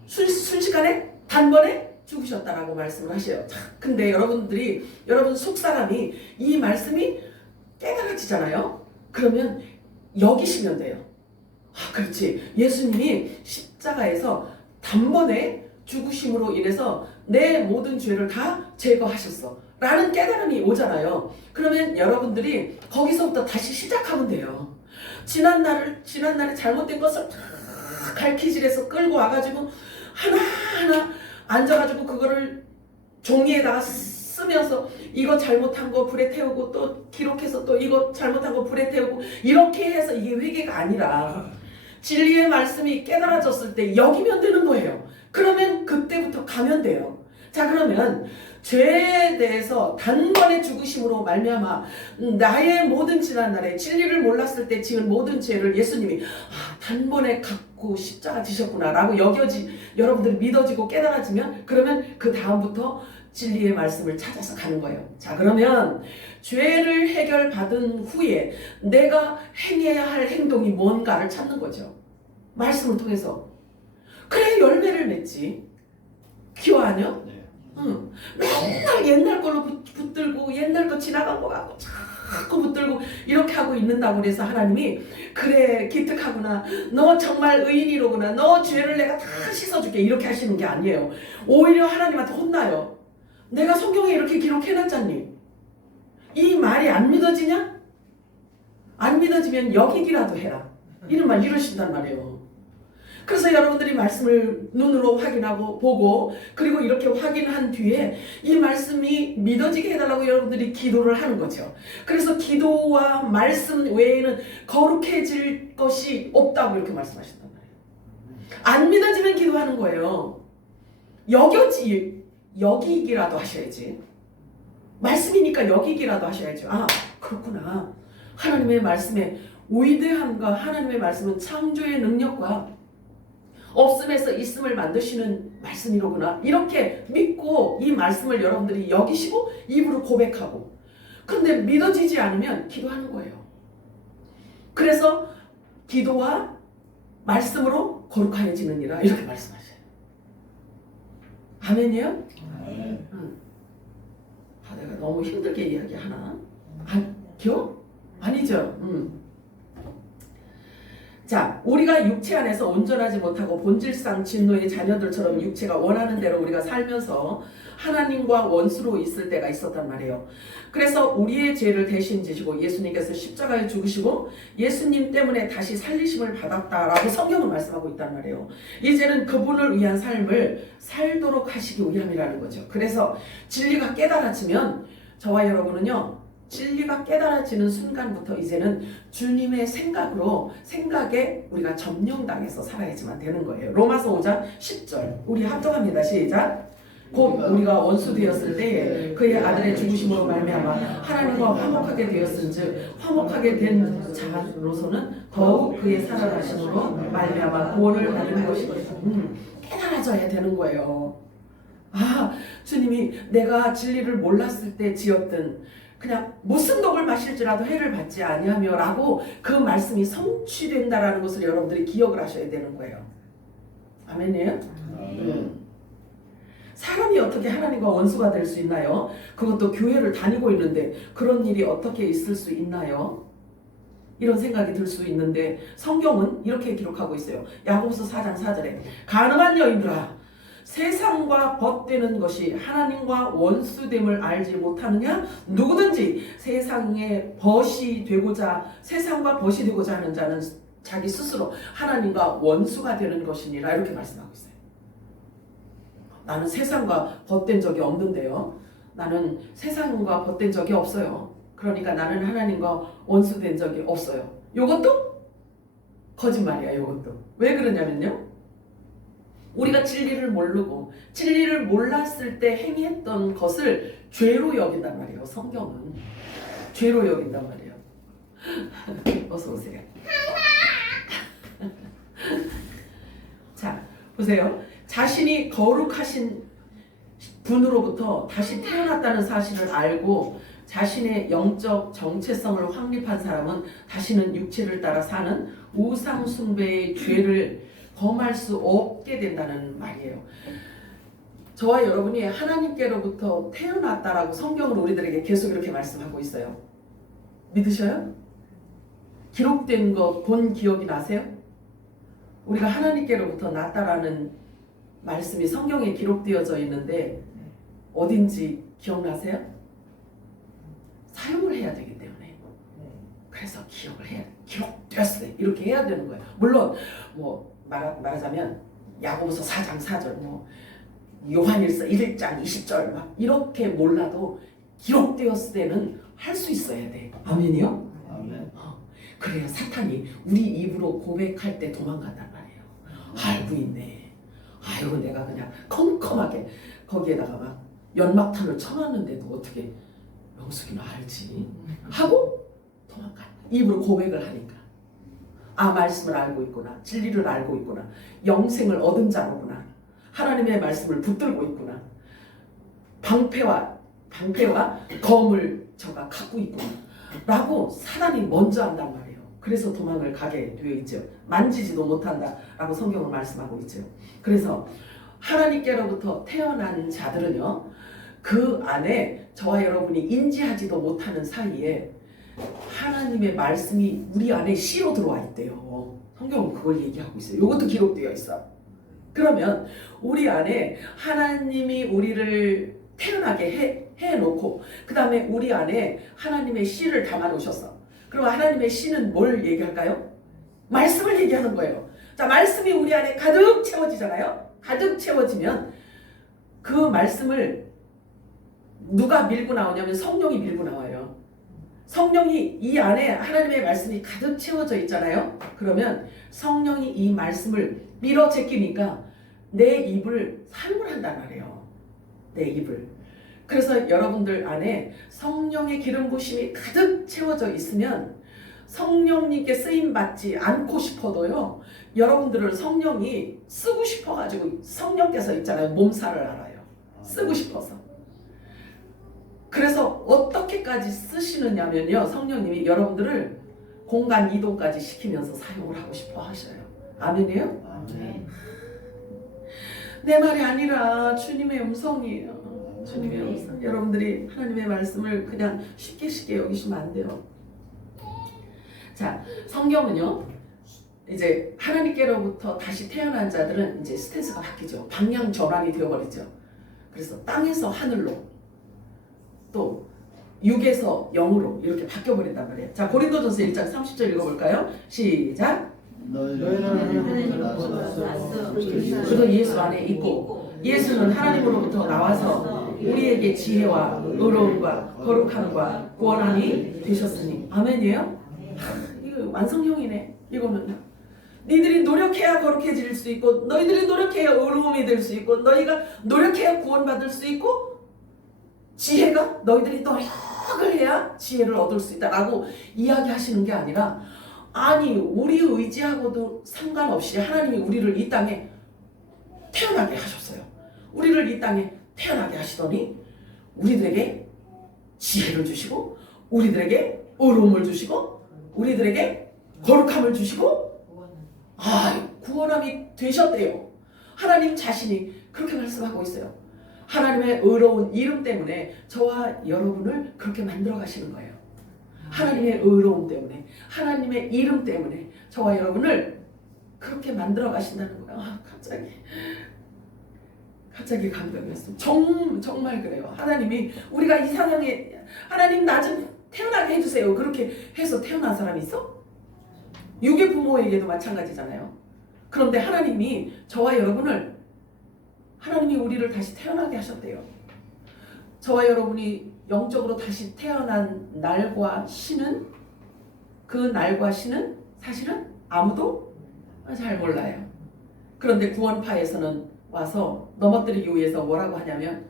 순식간에 단번에 죽으셨다라고 말씀을 하셔요. 근데 여러분 속사람이 이 말씀이 깨달아지잖아요. 그러면 여기시면 돼요. 그렇지. 예수님이 십자가에서 단번에 죽으심으로 인해서 내 모든 죄를 다 제거하셨어 라는 깨달음이 오잖아요. 그러면 여러분들이 거기서부터 다시 시작하면 돼요. 지난날에 잘못된 것을 갈퀴질해서 끌고 와가지고 하나하나 앉아가지고 그거를 종이에다가 쓰면서 이거 잘못한 거 불에 태우고 또 기록해서 또 이거 잘못한 거 불에 태우고 이렇게 해서 이게 회개가 아니라 진리의 말씀이 깨달아졌을 때 여기면 되는 거예요. 그러면 그때부터 가면 돼요. 자, 그러면 죄에 대해서 단번에 죽으심으로 말미암아 나의 모든 지난날에 진리를 몰랐을 때 지은 모든 죄를 예수님이 단번에 갖고 십자가 지셨구나 라고 여러분들이 믿어지고 깨달아지면 그러면 그 다음부터 진리의 말씀을 찾아서 가는 거예요. 자, 그러면 죄를 해결받은 후에 내가 행해야 할 행동이 뭔가를 찾는 거죠. 말씀을 통해서. 그래 열매를 맺지. 기워하냐? 네. 응. 맨날 옛날 걸로 붙들고 옛날 거 지나간 거 갖고 자꾸 붙들고 이렇게 하고 있는다고 그래서 하나님이 그래 기특하구나, 너 정말 의인이로구나, 너 죄를 내가 다 씻어줄게 이렇게 하시는 게 아니에요. 오히려 하나님한테 혼나요. 내가 성경에 이렇게 기록해놨잖니. 이 말이 안 믿어지냐? 안 믿어지면 여기기라도 해라 이런 말 이러신단 말이에요. 그래서 여러분들이 말씀을 눈으로 확인하고 보고 그리고 이렇게 확인한 뒤에 이 말씀이 믿어지게 해달라고 여러분들이 기도를 하는 거죠. 그래서 기도와 말씀 외에는 거룩해질 것이 없다고 이렇게 말씀하셨단 말이에요. 안 믿어지면 기도하는 거예요. 여기기라도 하셔야지. 말씀이니까 여기기라도 하셔야죠. 그렇구나. 하나님의 말씀의 위대함과 하나님의 말씀은 창조의 능력과 없음에서 있음을 만드시는 말씀이로구나. 이렇게 믿고 이 말씀을 여러분들이 여기시고 입으로 고백하고. 근데 믿어지지 않으면 기도하는 거예요. 그래서 기도와 말씀으로 거룩하여지느니라 이렇게 말씀하셔요. 아멘이요? 네. 내가 너무 힘들게 이야기하나? 아니죠? 자, 우리가 육체 안에서 온전하지 못하고 본질상 진노의 자녀들처럼 육체가 원하는 대로 우리가 살면서 하나님과 원수로 있을 때가 있었단 말이에요. 그래서 우리의 죄를 대신 지시고 예수님께서 십자가에 죽으시고 예수님 때문에 다시 살리심을 받았다라고 성경은 말씀하고 있단 말이에요. 이제는 그분을 위한 삶을 살도록 하시기 위함이라는 거죠. 그래서 진리가 깨달아지면 저와 여러분은요, 진리가 깨달아지는 순간부터 이제는 주님의 생각에 우리가 점령당해서 살아야지만 되는 거예요. 로마서 5장 10절 우리 합독합니다. 시작. 곧 우리가 원수 되었을 때에 그의 아들의 죽으심으로 말미암아 하나님과 화목하게 되었은즉 화목하게 된 자로서는 더욱 그의 살아나심으로 말미암아 구원을 받는 것이거든요. 깨달아져야 되는 거예요. 주님이 내가 진리를 몰랐을 때 지었던 그냥 무슨 독을 마실지라도 해를 받지 아니하며 라고 그 말씀이 성취된다라는 것을 여러분들이 기억을 하셔야 되는 거예요. 아멘이에요? 사람이 어떻게 하나님과 원수가 될 수 있나요? 그것도 교회를 다니고 있는데 그런 일이 어떻게 있을 수 있나요? 이런 생각이 들 수 있는데 성경은 이렇게 기록하고 있어요. 야고보서 4장 4절에 가늠한 여인들아 세상과 벗되는 것이 하나님과 원수됨을 알지 못하느냐? 누구든지 세상과 벗이 되고자 하는 자는 자기 스스로 하나님과 원수가 되는 것이니라 이렇게 말씀하고 있어요. 나는 세상과 벗된 적이 없는데요. 나는 세상과 벗된 적이 없어요. 그러니까 나는 하나님과 원수된 적이 없어요. 이것도 거짓말이야. 이것도. 왜 그러냐면요. 우리가 진리를 모르고 진리를 몰랐을 때 행했던 것을 죄로 여긴단 말이에요. 성경은 죄로 여긴단 말이에요. 어서 오세요. 자, 보세요. 자신이 거룩하신 분으로부터 다시 태어났다는 사실을 알고 자신의 영적 정체성을 확립한 사람은 다시는 육체를 따라 사는 우상 숭배의 죄를 범할 수 없게 된다는 말이에요. 저와 여러분이 하나님께로부터 태어났다라고 성경은 우리들에게 계속 이렇게 말씀하고 있어요. 믿으셔요? 기록된 거 본 기억이 나세요? 우리가 하나님께로부터 났다라는 말씀이 성경에 기록되어져 있는데 어딘지 기억나세요? 사용을 해야 되기 때문에. 그래서 기억을 해야 돼. 기록되었으니 이렇게 해야 되는 거예요. 물론 뭐 말하자면 야고보서 4장 4절 뭐 요한일서 1장 20절 막 이렇게 몰라도 기록되었을 때는 할 수 있어야 돼. 아멘이요? 아멘. 그래야 사탄이 우리 입으로 고백할 때 도망간단 말이에요. 알고 있네. 아이고 내가 그냥 컴컴하게 거기에다가 막 연막탄을 쳐놨는데도 어떻게 영숙이는 알지? 하고 도망가. 입으로 고백을 하니까. 아 말씀을 알고 있구나. 진리를 알고 있구나. 영생을 얻은 자로구나. 하나님의 말씀을 붙들고 있구나. 방패와 검을 저가 갖고 있구나 라고 사단이 먼저 한단 말이에요. 그래서 도망을 가게 되어 있죠. 만지지도 못한다 라고 성경은 말씀하고 있죠. 그래서 하나님께로부터 태어난 자들은요, 그 안에 저와 여러분이 인지하지도 못하는 사이에 하나님의 말씀이 우리 안에 씨로 들어와 있대요. 성경은 그걸 얘기하고 있어요. 이것도 기록되어 있어. 그러면 우리 안에 하나님이 우리를 태어나게 해놓고 그 다음에 우리 안에 하나님의 씨를 담아놓으셨어. 그럼 하나님의 씨는 뭘 얘기할까요? 말씀을 얘기하는 거예요. 자, 말씀이 우리 안에 가득 채워지잖아요. 가득 채워지면 그 말씀을 누가 밀고 나오냐면 성령이 밀고 나와요. 성령이 이 안에 하나님의 말씀이 가득 채워져 있잖아요. 그러면 성령이 이 말씀을 밀어 제끼니까 내 입을 사용을 한단 말이에요. 내 입을. 그래서 여러분들 안에 성령의 기름 부심이 가득 채워져 있으면 성령님께 쓰임 받지 않고 싶어도요, 여러분들을 성령이 쓰고 싶어가지고 성령께서 있잖아요. 몸살을 알아요. 쓰고 싶어서. 그래서 어떻게까지 쓰시느냐면요, 성령님이 여러분들을 공간 이동까지 시키면서 사용을 하고 싶어 하셔요. 아멘이에요? 아멘. 내 말이 아니라 주님의 음성이에요. 주님의 음성. 여러분들이 하나님의 말씀을 그냥 쉽게 여기시면 안 돼요. 자, 성경은요, 이제 하나님께로부터 다시 태어난 자들은 이제 스탠스가 바뀌죠. 방향 전환이 되어버리죠. 그래서 땅에서 하늘로, 또 육에서 영으로 이렇게 바뀌어버린단 말이에요. 자, 고린도전서 1장 30절 읽어볼까요? 시작. 너희는 하나님으로부터 나서 그리고 예수 안에 있고 예수는 하나님으로부터 나와서 우리에게 지혜와 의로움과 거룩함과 구원함이 되셨으니. 아멘이에요? 이거 완성형이네. 이거는 니들이 노력해야 거룩해질 수 있고, 너희들이 노력해야 의로움이 될 수 있고, 너희가 노력해야 구원받을 수 있고, 지혜가 너희들이 노력을 해야 지혜를 얻을 수 있다라고 이야기하시는 게 아니라, 아니 우리 의지하고도 상관없이 하나님이 우리를 이 땅에 태어나게 하셨어요. 우리를 이 땅에 태어나게 하시더니 우리들에게 지혜를 주시고, 우리들에게 의로움을 주시고, 우리들에게 거룩함을 주시고, 구원함이 되셨대요. 하나님 자신이 그렇게 말씀하고 있어요. 하나님의 의로운 이름 때문에 저와 여러분을 그렇게 만들어 가시는 거예요. 하나님의 의로움 때문에, 하나님의 이름 때문에 저와 여러분을 그렇게 만들어 가신다는 거예요. 갑자기 감동이었어요. 정말 그래요. 하나님이 우리가 이 상황에, 하나님 나 좀 태어나게 해주세요, 그렇게 해서 태어난 사람이 있어? 육의 부모에게도 마찬가지잖아요. 그런데 하나님이 저와 여러분을, 하나님이 우리를 다시 태어나게 하셨대요. 저와 여러분이 영적으로 다시 태어난 날과 시는, 그 날과 시는 사실은 아무도 잘 몰라요. 그런데 구원파에서는 와서 넘어뜨리기 위해서 뭐라고 하냐면,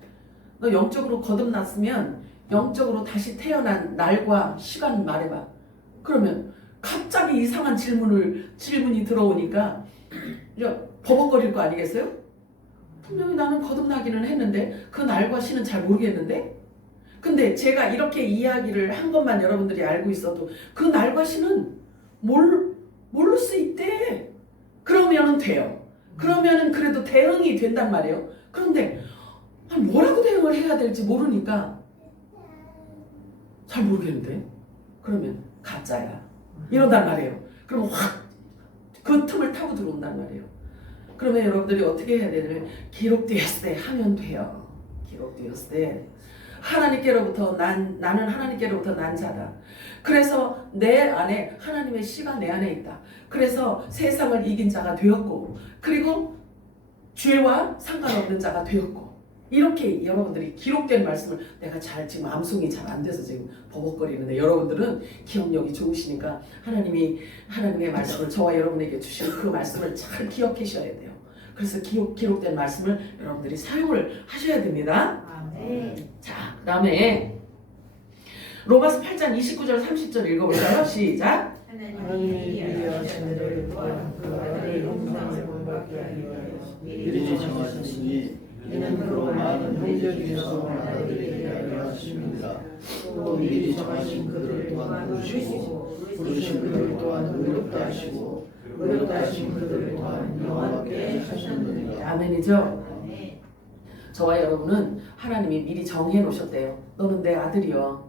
너 영적으로 거듭났으면 영적으로 다시 태어난 날과 시간 말해봐. 그러면 갑자기 이상한 질문이 들어오니까 버벅거릴 거 아니겠어요? 분명히 나는 거듭나기는 했는데 그 날과 시는 잘 모르겠는데, 근데 제가 이렇게 이야기를 한 것만 여러분들이 알고 있어도 그 날과 시는 모를 수 있대. 그러면은 돼요. 그러면은 그래도 대응이 된단 말이에요. 그런데 뭐라고 대응을 해야 될지 모르니까 잘 모르겠는데, 그러면 가짜야 이런단 말이에요. 그럼 확 그 틈을 타고 들어온단 말이에요. 그러면 여러분들이 어떻게 해야 되냐면 기록되었을 때 하면 돼요. 기록되었을 때 하나님께로부터 나는 하나님께로부터 난 자다. 그래서 내 안에 하나님의 씨가 내 안에 있다. 그래서 세상을 이긴 자가 되었고 그리고 죄와 상관없는 자가 되었고 이렇게 여러분들이 기록된 말씀을 내가 잘 지금 암송이 잘 안 돼서 지금 버벅거리는데 여러분들은 기억력이 좋으시니까 하나님의 말씀을 저와 여러분에게 주신 그 말씀을 잘 기억하셔야 돼요. 그래서 기록된 말씀을 여러분들이 사용을 하셔야 됩니다. 자, 그 다음에 로마서 8장 29절 30절 읽어볼까요? 시작. 하나님이 미리하신 일을 또한 그 아들의 형상을 본받게 하기 위하여 미리 정하셨으니 이는 그로 많은 형제 중에서 하나들에게 하려 하십니다. 또 미리 정하신 그들을 또한 부르시고 부르신 그들을 또한 의롭다 하시고 의롭다 하신 그들을 또한 영화롭게 하셨느니라. 아멘이죠? 저와 여러분은 하나님이 미리 정해 놓으셨대요. 너는 내 아들이여.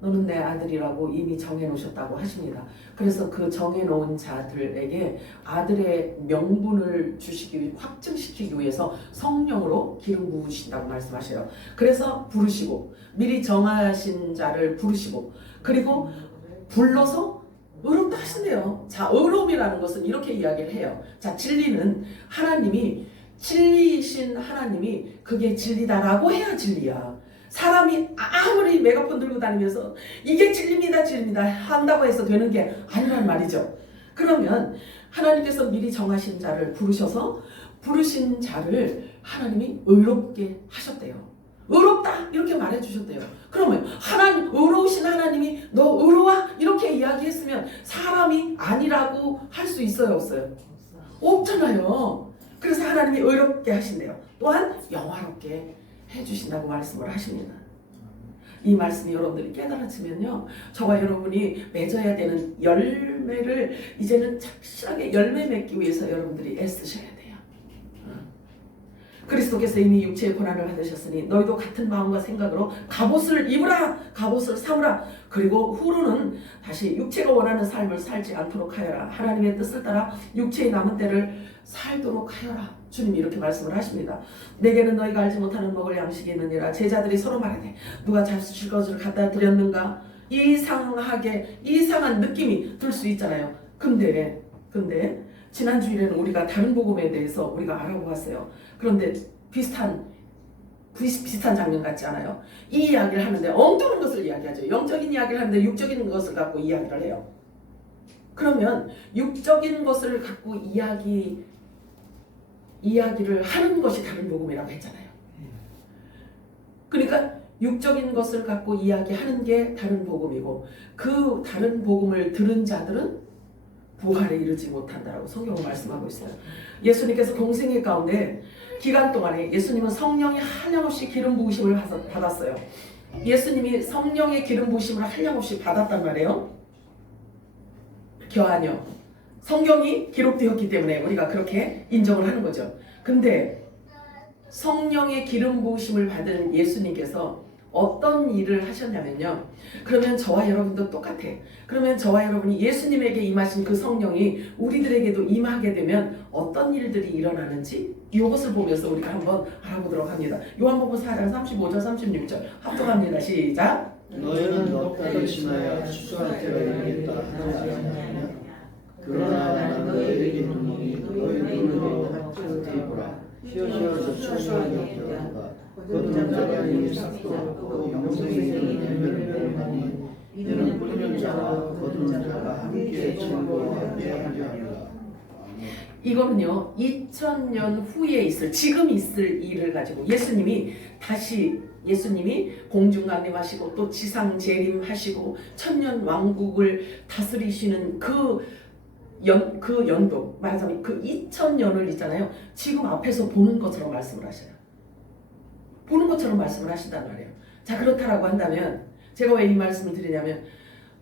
너는 내 아들이라고 이미 정해 놓으셨다고 하십니다. 그래서 그 정해 놓은 자들에게 아들의 명분을 확증시키기 위해서 성령으로 기름 부으신다고 말씀하셔요. 그래서 부르시고 미리 정하신 자를 부르시고 그리고 불러서 의롭다 하신대요. 자, 의로움이라는 것은 이렇게 이야기를 해요. 자, 진리는 진리이신 하나님이 그게 진리다라고 해야 진리야. 사람이 아무리 메가폰 들고 다니면서 이게 진리입니다 한다고 해서 되는 게 아니란 말이죠. 그러면 하나님께서 미리 정하신 자를 부르셔서 부르신 자를 하나님이 의롭게 하셨대요. 의롭다 이렇게 말해 주셨대요. 그러면 의로우신 하나님이 너 의로워? 이렇게 이야기했으면 사람이 아니라고 할 수 있어요, 없어요? 없잖아요. 그래서 하나님이 의롭게 하신대요. 또한 영화롭게 해주신다고 말씀을 하십니다. 이 말씀이 여러분들이 깨달아지면요, 저와 여러분이 맺어야 되는 열매를 이제는 착실하게 열매 맺기 위해서 여러분들이 애쓰셔야 돼요. 그리스도께서 이미 육체의 고난을 받으셨으니 너희도 같은 마음과 생각으로 갑옷을 입으라, 갑옷을 삼으라. 그리고 후로는 다시 육체가 원하는 삶을 살지 않도록 하여라. 하나님의 뜻을 따라 육체의 남은 때를 살도록 하여라. 주님이 이렇게 말씀을 하십니다. 내게는 너희가 알지 못하는 먹을 양식이 있느니라. 제자들이 서로 말하되 누가 잡수실 것을 갖다 드렸는가? 이상한 느낌이 들 수 있잖아요. 근데 지난 주일에는 우리가 다른 복음에 대해서 우리가 알아보았어요. 그런데 비슷한 장면 같지 않아요? 이 이야기를 하는데 엉뚱한 것을 이야기하죠. 영적인 이야기를 하는데 육적인 것을 갖고 이야기를 해요. 그러면 육적인 것을 갖고 이야기를 하는 것이 다른 복음이라고 했잖아요. 그러니까 육적인 것을 갖고 이야기하는 게 다른 복음이고 그 다른 복음을 들은 자들은 부활에 이르지 못한다라고 성경은 말씀하고 있어요. 예수님께서 공생애 가운데 기간 동안에 예수님은 성령의 한량없이 기름 부으심을 받았어요. 예수님이 성령의 기름 부으심을 한량없이 받았단 말이에요. 아니요. 성경이 기록되었기 때문에 우리가 그렇게 인정을 하는 거죠. 근데 성령의 기름 부으심을 받은 예수님께서 어떤 일을 하셨냐면요. 그러면 저와 여러분도 똑같아. 그러면 저와 여러분이 예수님에게 임하신 그 성령이 우리들에게도 임하게 되면 어떤 일들이 일어나는지 이것을 보면서 우리가 한번 알아보도록 합니다. 요한복음 4장 35절 36절 합독합니다. 시작. 너희는 넉 달을 지나야 추수할 때가 이르겠다 하지 아니하느냐? 그러나 나는 너희에게 이르노니 너희 눈으로 흩어보라. 쉬어서 추수하게 되었다. 거두는 자가 이를 삭도 없고 영생에 이르는 배를 이는 뿌리는 자와 거두는 자가 함께 즐거워하게 하려 함이라. 이거는요 2000년 후에 지금 있을 일을 가지고 예수님이 공중강림하시고 또 지상 재림하시고 천년 왕국을 다스리시는 그 연도, 말하자면 그 2000년을 있잖아요. 지금 앞에서 보는 것처럼 말씀을 하셔요. 보는 것처럼 말씀을 하신단 말이에요. 자, 그렇다라고 한다면 제가 왜 이 말씀을 드리냐면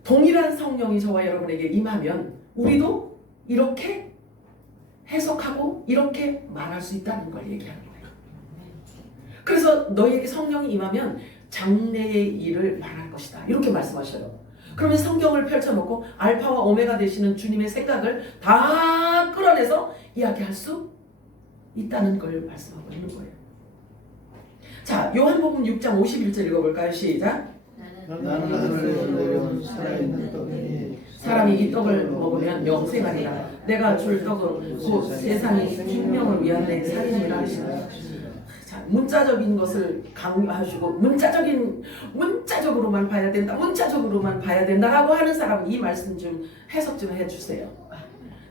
동일한 성령이 저와 여러분에게 임하면 우리도 이렇게 해석하고 이렇게 말할 수 있다는 걸 얘기하는 거예요. 그래서 너희에게 성령이 임하면 장래의 일을 말할 것이다. 이렇게 말씀하셔요. 그러면 성경을 펼쳐놓고 알파와 오메가 되시는 주님의 생각을 다 끌어내서 이야기할 수 있다는 걸 말씀하고 있는 거예요. 자, 요한복음 6장 51절 읽어볼까요? 시작. 나는 하늘에서 내려온 살아있는 떡이니 사람이 이 떡을 먹으면 영생하리라. 내가 줄 떡은 곧 세상이 생명을 위한 내 살이니라 하시니라. 자, 문자적인 것을 강조하시고 문자적으로만 봐야 된다. 문자적으로만 봐야 된다라고 하는 사람은 이 말씀 좀 해석 좀 해주세요.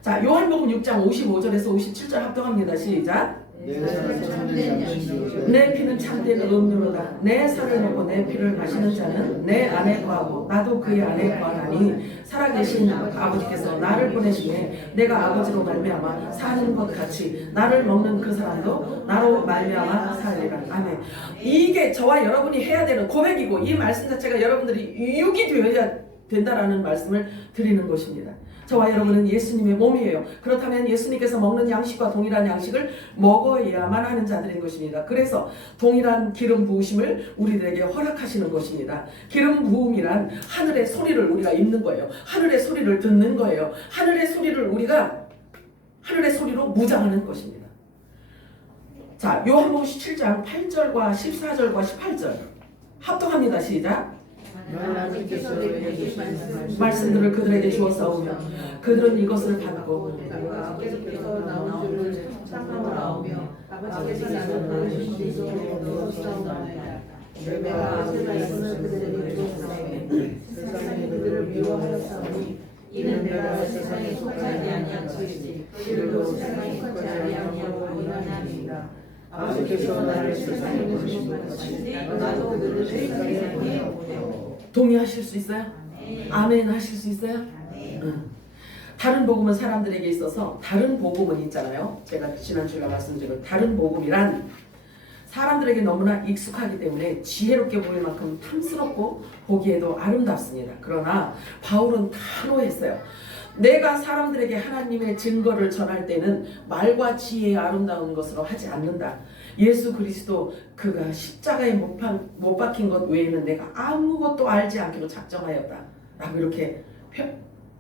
자, 요한복음 6장 55절에서 57절 합동합니다. 시작. 내 살은 참된 양식이요 내 피는 참된 음료로다. 내 살을 먹고 내 피를 마시는 자는 내 안에 거하고 나도 그의 안에 거하나니 살아계신 아버지께서 나를 보내시매 내가 아버지로 말미암아 사는 것 같이 나를 먹는 그 사람도 나로 말미암아 살리라. 아멘. 이게 저와 여러분이 해야 되는 고백이고 이 말씀 자체가 여러분들이 유익이 되어야 된다라는 말씀을 드리는 것입니다. 저와 여러분은 예수님의 몸이에요. 그렇다면 예수님께서 먹는 양식과 동일한 양식을 먹어야만 하는 자들인 것입니다. 그래서 동일한 기름 부으심을 우리들에게 허락하시는 것입니다. 기름 부음이란 하늘의 소리를 우리가 입는 거예요. 하늘의 소리를 듣는 거예요. 하늘의 소리를 우리가 하늘의 소리로 무장하는 것입니다. 자, 요한복음 17장 8절과 14절과 18절 합동합니다. 시작. 하나님께서 내게 말씀들을 그들에게 주었사오며 그들은 이것을 받고 아버지께서 나온 줄을 상하오며 아버지께서 나는 받으신 줄도 믿었사오나이다. 내가 그 말씀을 그들에게 주었사오니 세상이 그들을 미워하였사오니 이는 내가 세상에 속하지 아니하였으니 그들도 세상에 속하지 아니하고 일어나니이다. 아버지께서 나를 세상에 보내신 것 같이 나도 그들을 세상에 보내어 동의하실 수 있어요? 아멘 하실 수 있어요? 응. 다른 복음은 사람들에게 있어서 다른 복음은 있잖아요. 제가 지난주에 말씀드린 다른 복음이란 사람들에게 너무나 익숙하기 때문에 지혜롭게 보일 만큼 탐스럽고 보기에도 아름답습니다. 그러나 바울은 단호했어요. 내가 사람들에게 하나님의 증거를 전할 때는 말과 지혜의 아름다운 것으로 하지 않는다. 예수 그리스도 그가 십자가에 못 박힌 것 외에는 내가 아무것도 알지 않기로 작정하였다 라고 이렇게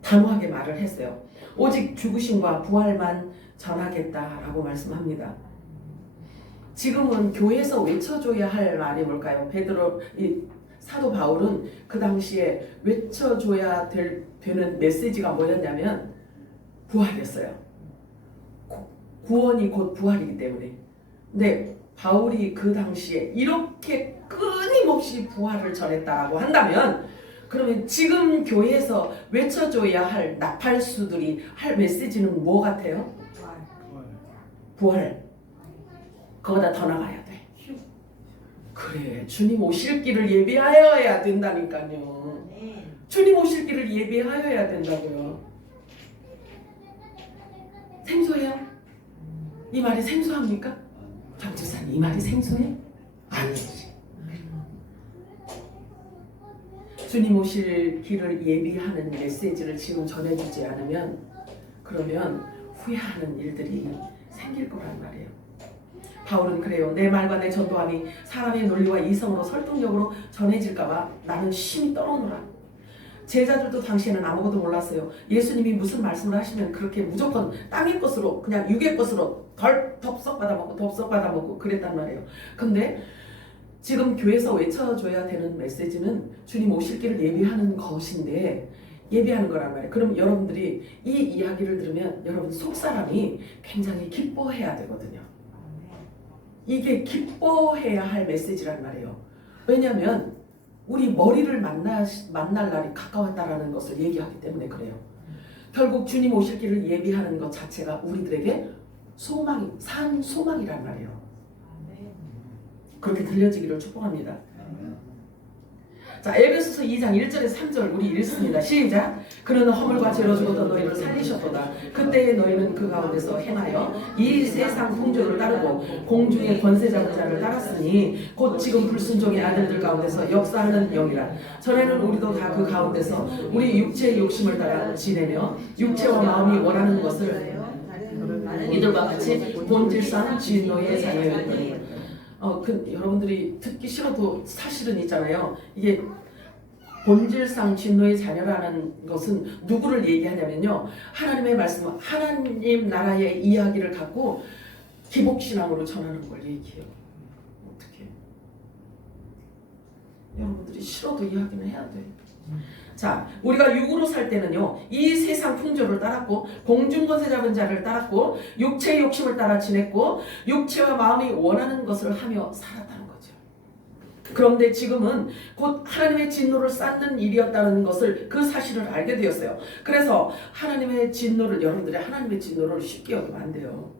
단호하게 말을 했어요. 오직 죽으심과 부활만 전하겠다라고 말씀합니다. 지금은 교회에서 외쳐줘야 할 말이 뭘까요? 사도 바울은 그 당시에 외쳐줘야 되는 메시지가 뭐였냐면 부활이었어요. 구원이 곧 부활이기 때문에. 근데 바울이 그 당시에 이렇게 끊임없이 부활을 전했다라고 한다면 그러면 지금 교회에서 외쳐줘야 할 나팔수들이 할 메시지는 뭐 같아요? 부활. 그거보다 더 나가야 돼. 그래, 주님 오실 길을 예비하여야 된다니까요. 주님 오실 길을 예비하여야 된다고요. 생소해요? 이 말이 생소합니까? 정지사님, 이 말이 생소해? 아니지. 주님 오실 길을 예비하는 메시지를 지금 전해주지 않으면 그러면 후회하는 일들이 생길 거란 말이에요. 바울은 그래요. 내 말과 내 전도함이 사람의 논리와 이성으로 설득력으로 전해질까봐 나는 심히 떨어노라. 제자들도 당시에는 아무것도 몰랐어요. 예수님이 무슨 말씀을 하시면 그렇게 무조건 땅의 것으로 그냥 육의 것으로 덥석 받아먹고 그랬단 말이에요. 근데 지금 교회에서 외쳐줘야 되는 메시지는 주님 오실 길을 예비하는 것인데 예비하는 거란 말이에요. 그럼 여러분들이 이 이야기를 들으면 여러분 속사람이 굉장히 기뻐해야 되거든요. 이게 기뻐해야 할 메시지란 말이에요. 왜냐하면 우리 머리를 만날 날이 가까웠다라는 것을 얘기하기 때문에 그래요. 결국 주님 오실 길을 예비하는 것 자체가 우리들에게 소망이란 말이에요. 그렇게 들려지기를 축복합니다. 자, 에베소서 2장 1절에서 3절 우리 읽습니다. 시작. 그는 허물과 죄로 죽었던 너희를 살리셨도다. 그때의 너희는 그 가운데서 행하여 이 세상 풍조를 따르고 공중의 권세 잡은 자를 따랐으니 곧 지금 불순종의 아들들 가운데서 역사하는 영이라. 전에는 우리도 다 그 가운데서 우리 육체의 욕심을 따라 지내며 육체와 마음이 원하는 것을 이들과 같이 본질상 진노의 자녀였더니 여러분들이 듣기 싫어도 사실은 있잖아요. 이게 본질상 진노의 자녀라는 것은 누구를 얘기하냐면요. 하나님의 말씀, 하나님 나라의 이야기를 갖고 기복신앙으로 전하는 걸 얘기해요. 어떻게? 여러분들이 싫어도 이야기는 해야 돼. 자, 우리가 육으로 살 때는요, 이 세상 풍조를 따랐고, 공중권세 잡은 자를 따랐고, 육체의 욕심을 따라 지냈고, 육체와 마음이 원하는 것을 하며 살았다는 거죠. 그런데 지금은 곧 하나님의 진노를 쌓는 일이었다는 것을, 그 사실을 알게 되었어요. 그래서 하나님의 진노를, 여러분들이 하나님의 진노를 쉽게 여기면 안 돼요.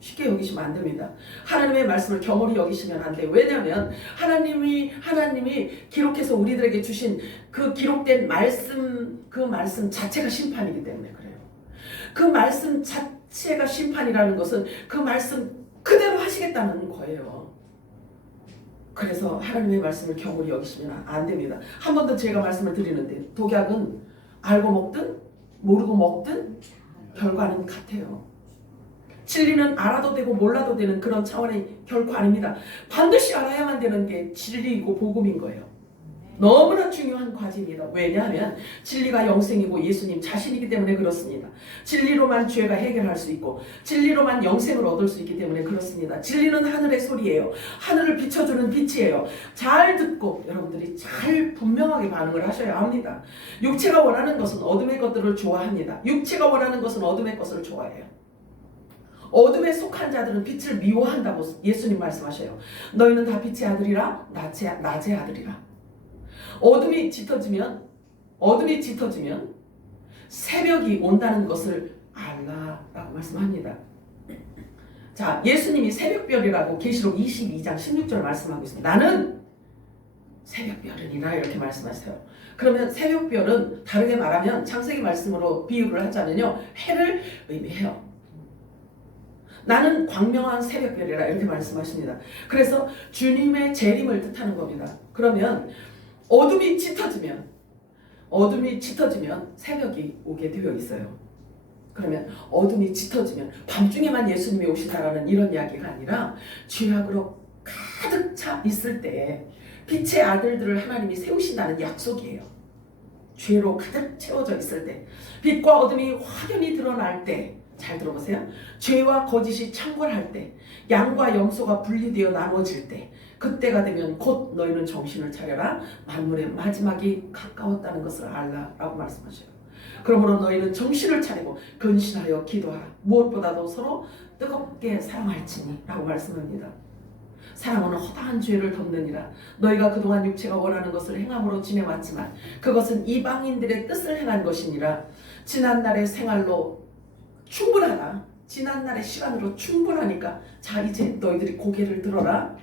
쉽게 여기시면 안 됩니다. 하나님의 말씀을 경홀히 여기시면 안 돼요. 왜냐하면 하나님이 기록해서 우리들에게 주신 그 기록된 말씀, 그 말씀 자체가 심판이기 때문에 그래요. 그 말씀 자체가 심판이라는 것은 그 말씀 그대로 하시겠다는 거예요. 그래서 하나님의 말씀을 경홀히 여기시면 안 됩니다. 한 번 더 제가 말씀을 드리는데, 독약은 알고 먹든 모르고 먹든 결과는 같아요. 진리는 알아도 되고 몰라도 되는 그런 차원의 결코 아닙니다. 반드시 알아야만 되는 게 진리이고 복음인 거예요. 너무나 중요한 과제입니다. 왜냐하면 진리가 영생이고 예수님 자신이기 때문에 그렇습니다. 진리로만 죄가 해결할 수 있고 진리로만 영생을 얻을 수 있기 때문에 그렇습니다. 진리는 하늘의 소리예요. 하늘을 비춰주는 빛이에요. 잘 듣고 여러분들이 잘 분명하게 반응을 하셔야 합니다. 육체가 원하는 것은 어둠의 것들을 좋아합니다. 육체가 원하는 것은 어둠의 것을 좋아해요. 어둠에 속한 자들은 빛을 미워한다고 예수님 말씀하셔요. 너희는 다 빛의 아들이라 낮의 아들이라. 어둠이 짙어지면 새벽이 온다는 것을 알라라고 말씀합니다. 자, 예수님이 새벽별이라고 계시록 22장 16절 말씀하고 있습니다. 나는 새벽별이라 이렇게 말씀하세요. 그러면 새벽별은 다르게 말하면 창세기 말씀으로 비유를 하자면요, 해를 의미해요. 나는 광명한 새벽별이라 이렇게 말씀하십니다. 그래서 주님의 재림을 뜻하는 겁니다. 그러면 어둠이 짙어지면 새벽이 오게 되어 있어요. 그러면 어둠이 짙어지면 밤중에만 예수님이 오신다라는 이런 이야기가 아니라 죄악으로 가득 차 있을 때 빛의 아들들을 하나님이 세우신다는 약속이에요. 죄로 가득 채워져 있을 때, 빛과 어둠이 확연히 드러날 때, 잘 들어보세요. 죄와 거짓이 창궐할 때, 양과 염소가 분리되어 나눠질 때, 그때가 되면 곧 너희는 정신을 차려라. 만물의 마지막이 가까웠다는 것을 알라라고 말씀하셔요. 그러므로 너희는 정신을 차리고 근신하여 기도하라. 무엇보다도 서로 뜨겁게 사랑할지니 라고 말씀합니다. 사랑은 허다한 죄를 덮느니라. 너희가 그동안 육체가 원하는 것을 행함으로 지내왔지만 그것은 이방인들의 뜻을 행한 것이니라. 지난날의 생활로 충분하다. 지난날의 시간으로 충분하니까 자, 이제 너희들이 고개를 들어라.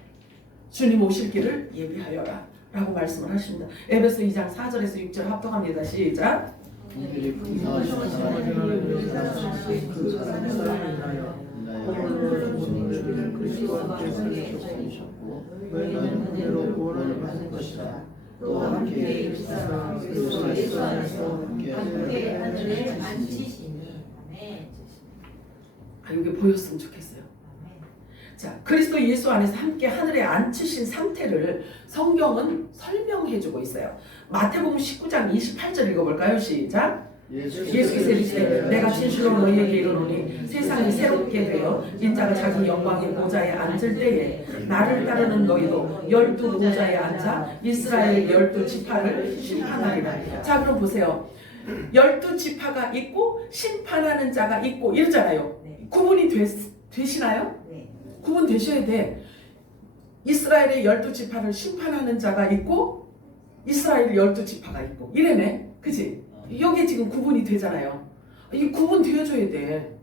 주님 오실 길을 예비하여라 라고 말씀을 하십니다. 에베소 2장 4절에서 6절 합독합니다. 시작. 이들이 풍성하신 하나님을 그 사랑을 인하여 오늘 그리스도께서 주셨고 너희는 그대로 구원을 받는 것이다. 또 함께 입사가 그리스도 예수 안에서 함께 하늘에 앉히시니. 여기 보였으면 좋겠어요. 자, 그리스도 예수 안에서 함께 하늘에 앉히신 상태를 성경은 설명해주고 있어요. 마태복음 19장 28절 읽어볼까요? 시작. 예수께서 이르시되 내가 진실로 너희에게 이르노니 세상이 새롭게 되어 인자가 자기 영광의 보좌에 앉을 때에 나를 따르는 너희도 12 보좌에 앉아 이스라엘 12지파를 심판하리라. 자, 그럼 보세요. 12지파가 있고 심판하는 자가 있고 이러잖아요. 구분이 되시나요? 구분 되셔야 돼. 이스라엘의 12지파를 심판하는 자가 있고 이스라엘 12지파가 있고 이래네. 그치? 여기 지금 구분이 되잖아요. 이 구분 되어줘야 돼.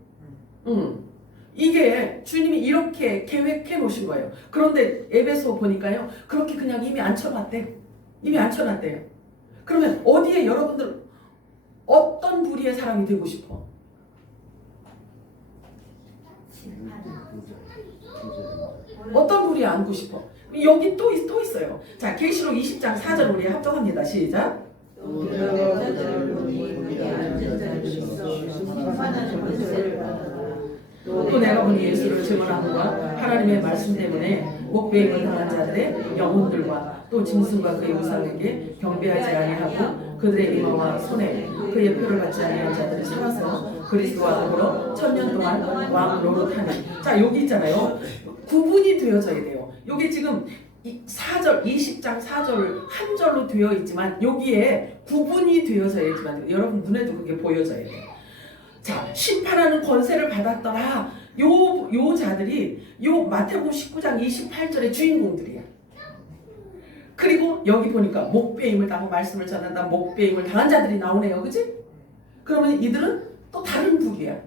이게 주님이 이렇게 계획해 놓으신 거예요. 그런데 에베소 보니까요, 그렇게 그냥 이미 앉혀놨대. 이미 앉혀놨대요. 그러면 어디에 여러분들 어떤 부류의 사람이 되고 싶어? 어떤 부류에 앉고 싶어? 여기 또 있어요. 자, 계시록 20장 4절 우리 합독합니다. 시작. 또 내가 그들을 보니 거기 앉은 자들이 심판하는 것을 또 내가 보니 예수를 증언함과 하나님의 말씀 때문에 목배임을 당한 자들의 대 영혼들과 또 짐승과 그의 우상에게 경배하지 아니하고 그들의 이마와 손에 그의 표를 받지 아니한 자들이 살아서 그리스도와 더불어 1000년 동안 왕 노릇하는. 자, 여기 있잖아요. 구분이 되어져야 돼요. 여기 지금 4절 20장 4절 한 절로 되어 있지만 여기에 구분이 되어져야지만 여러분 눈에도 그게 보여져야 돼요. 자, 심판하는 권세를 받았더라. 요 자들이 요 마태복음 19장 28절의 주인공들이야. 그리고 여기 보니까 목배임을 당하고 말씀을 전한다. 목배임을 당한 자들이 나오네요. 그치? 그러면 이들은 또 다른 부류야.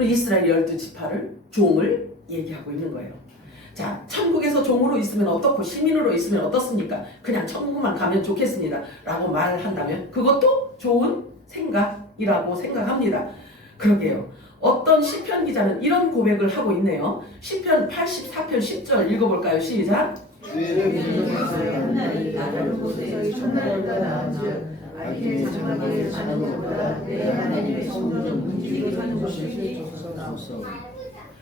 이스라엘 12지파를 종을 얘기하고 있는 거예요. 자, 천국에서 종으로 있으면 어떻고 시민으로 있으면 어떻습니까? 그냥 천국만 가면 좋겠습니다 라고 말을 한다면 그것도 좋은 생각이라고 생각합니다. 그러게요. 어떤 시편 기자는 이런 고백을 하고 있네요. 시편 84편 10절 읽어볼까요? 시작. 주의 민족에서 다른 곳에 천날보다 나은즉 알게 장하게 사는 것보다 내 하나님의 성을 움직이게 하는 것을 주옵소서.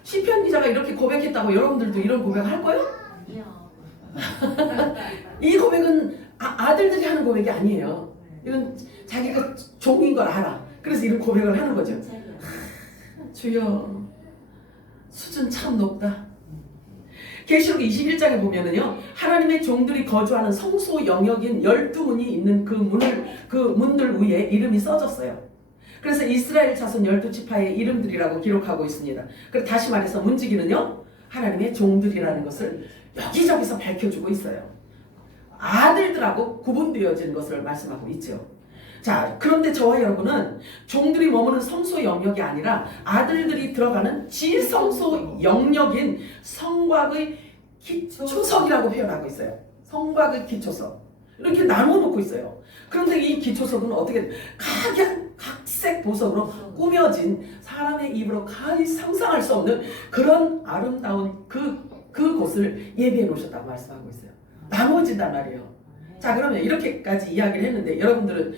시편 기자가 이렇게 고백했다고 여러분들도 이런 고백 할 거예요? 이 고백은 아들들이 하는 고백이 아니에요. 이건 자기가 종인 걸 알아. 그래서 이런 고백을 하는 거죠. 주여, 수준 참 높다. 계시록 21장에 보면은요, 하나님의 종들이 거주하는 성소 영역인 12문이 있는 그 문들 위에 이름이 써졌어요. 그래서 이스라엘 자손 12지파의 이름들이라고 기록하고 있습니다. 그래서 다시 말해서 문지기는요, 하나님의 종들이라는 것을 여기저기서 밝혀주고 있어요. 아들들하고 구분되어진 것을 말씀하고 있죠. 자, 그런데 저와 여러분은 종들이 머무는 성소 영역이 아니라 아들들이 들어가는 지성소 영역인 성곽의 기초석이라고 표현하고 있어요. 성곽의 기초석. 이렇게 나눠놓고 있어요. 그런데 이 기초석은 어떻게 각색 보석으로 꾸며진 사람의 입으로 가히 상상할 수 없는 그런 아름다운 그곳을 예비해 놓으셨다고 말씀하고 있어요. 나눠진단 말이에요. 자, 그러면 이렇게까지 이야기를 했는데 여러분들은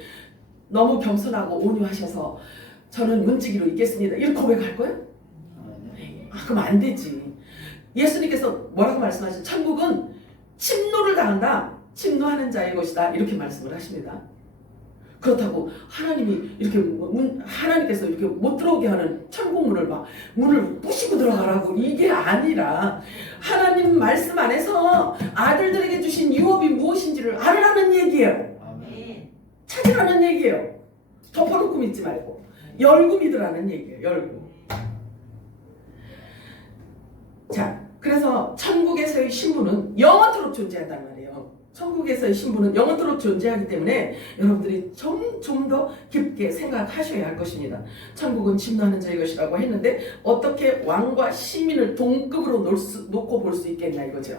너무 겸손하고 온유하셔서 저는 문지기로 있겠습니다 이렇게 고백할 거예요? 그럼 안 되지. 예수님께서 뭐라고 말씀하시죠? 천국은 침노를 당한다. 침노하는 자의 것이다. 이렇게 말씀을 하십니다. 그렇다고 하나님이 이렇게 하나님께서 이렇게 못 들어오게 하는 천국문을 막 문을 부시고 들어가라고 이게 아니라 하나님 말씀 안에서 아들들에게 주신 유업이 무엇인지를 알으라는 얘기예요. 찾으라는 얘기예요. 덮어놓고 믿지 말고 열고 믿으라는 얘기예요. 열고. 자, 그래서 천국에서의 신분은 영원토록 존재한단 말이에요. 천국에서의 신분은 영원토록 존재하기 때문에 여러분들이 좀 더 깊게 생각하셔야 할 것입니다. 천국은 침노하는 자의 것이라고 했는데 어떻게 왕과 시민을 동급으로 놓고 볼 수 있겠나 이거죠.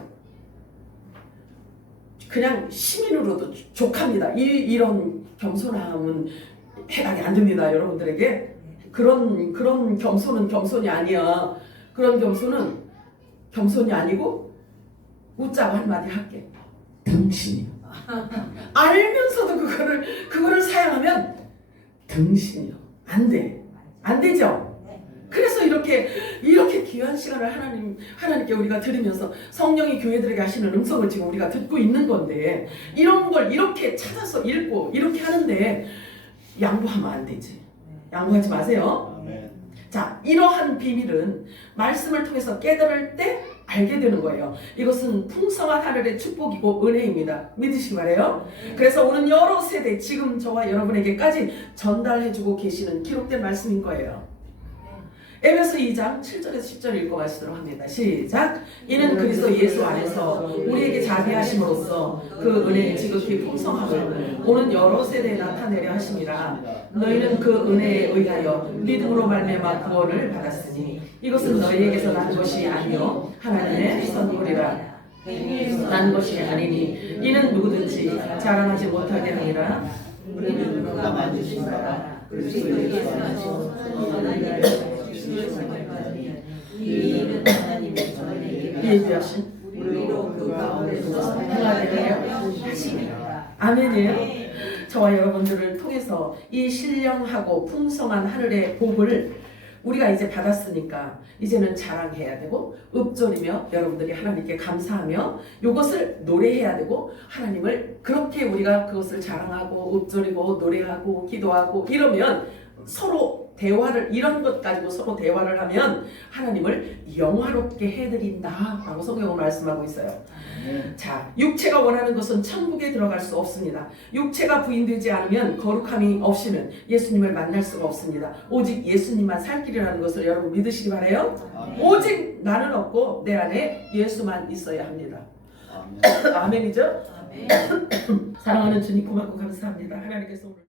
그냥 시민으로도 족합니다. 이런 겸손함은 해당이 안 됩니다. 여러분들에게 그런 겸손은 겸손이 아니야. 그런 겸손은 겸손이 아니고 웃자고 한마디 할게. 등신이요. 알면서도 그거를 사용하면 등신이요. 안 돼. 안 되죠. 그래서 이렇게 귀한 시간을 하나님께 우리가 드리면서 성령이 교회들에게 하시는 음성을 지금 우리가 듣고 있는 건데 이런 걸 이렇게 찾아서 읽고 이렇게 하는데 양보하면 안 되지. 양보하지 마세요. 아멘. 자, 이러한 비밀은 말씀을 통해서 깨달을 때 알게 되는 거예요. 이것은 풍성한 하늘의 축복이고 은혜입니다. 믿으시기 바래요. 그래서 오늘 여러 세대 지금 저와 여러분에게까지 전달해주고 계시는 기록된 말씀인 거예요. 에베소 2장 7절에서 10절 읽어가시도록 합니다. 시작. 이는 그리스도 예수 안에서 우리에게 자비하심으로써 그 은혜의 지극히 풍성함을 오는 여러 세대에 나타내려 하심이라. 너희는 그 은혜에 의하여 믿음으로 말미암아 구원을 받았으니 이것은 너희에게서 난 것이 아니요 하나님의 선물이라. 난 것이 아니니 이는 누구든지 자랑하지 못하게 하니라. 우리는 그가 만드신 바라 그리스도 예수 안에서 이 일은 하나님의 선을 예비하신 우리로 그 가운데서 행하게 하심이라. 아멘이에요. 저와 여러분들을 통해서 이 신령하고 풍성한 하늘의 복을 우리가 이제 받았으니까 이제는 자랑해야 되고 읊조리며 여러분들이 하나님께 감사하며 이것을 노래해야 되고 하나님을 그렇게 우리가 그것을 자랑하고 읊조리고 노래하고 기도하고 이러면 서로 대화를 이런 것 가지고 서로 대화를 하면 하나님을 영화롭게 해드린다라고 성경은 말씀하고 있어요. 자, 육체가 원하는 것은 천국에 들어갈 수 없습니다. 육체가 부인되지 않으면 거룩함이 없이는 예수님을 만날 수가 없습니다. 오직 예수님만 살 길이라는 것을 여러분 믿으시기 바라요. 오직 나는 없고 내 안에 예수만 있어야 합니다. 아멘이죠? 사랑하는 주님 고맙고 감사합니다. 하나님께서 오늘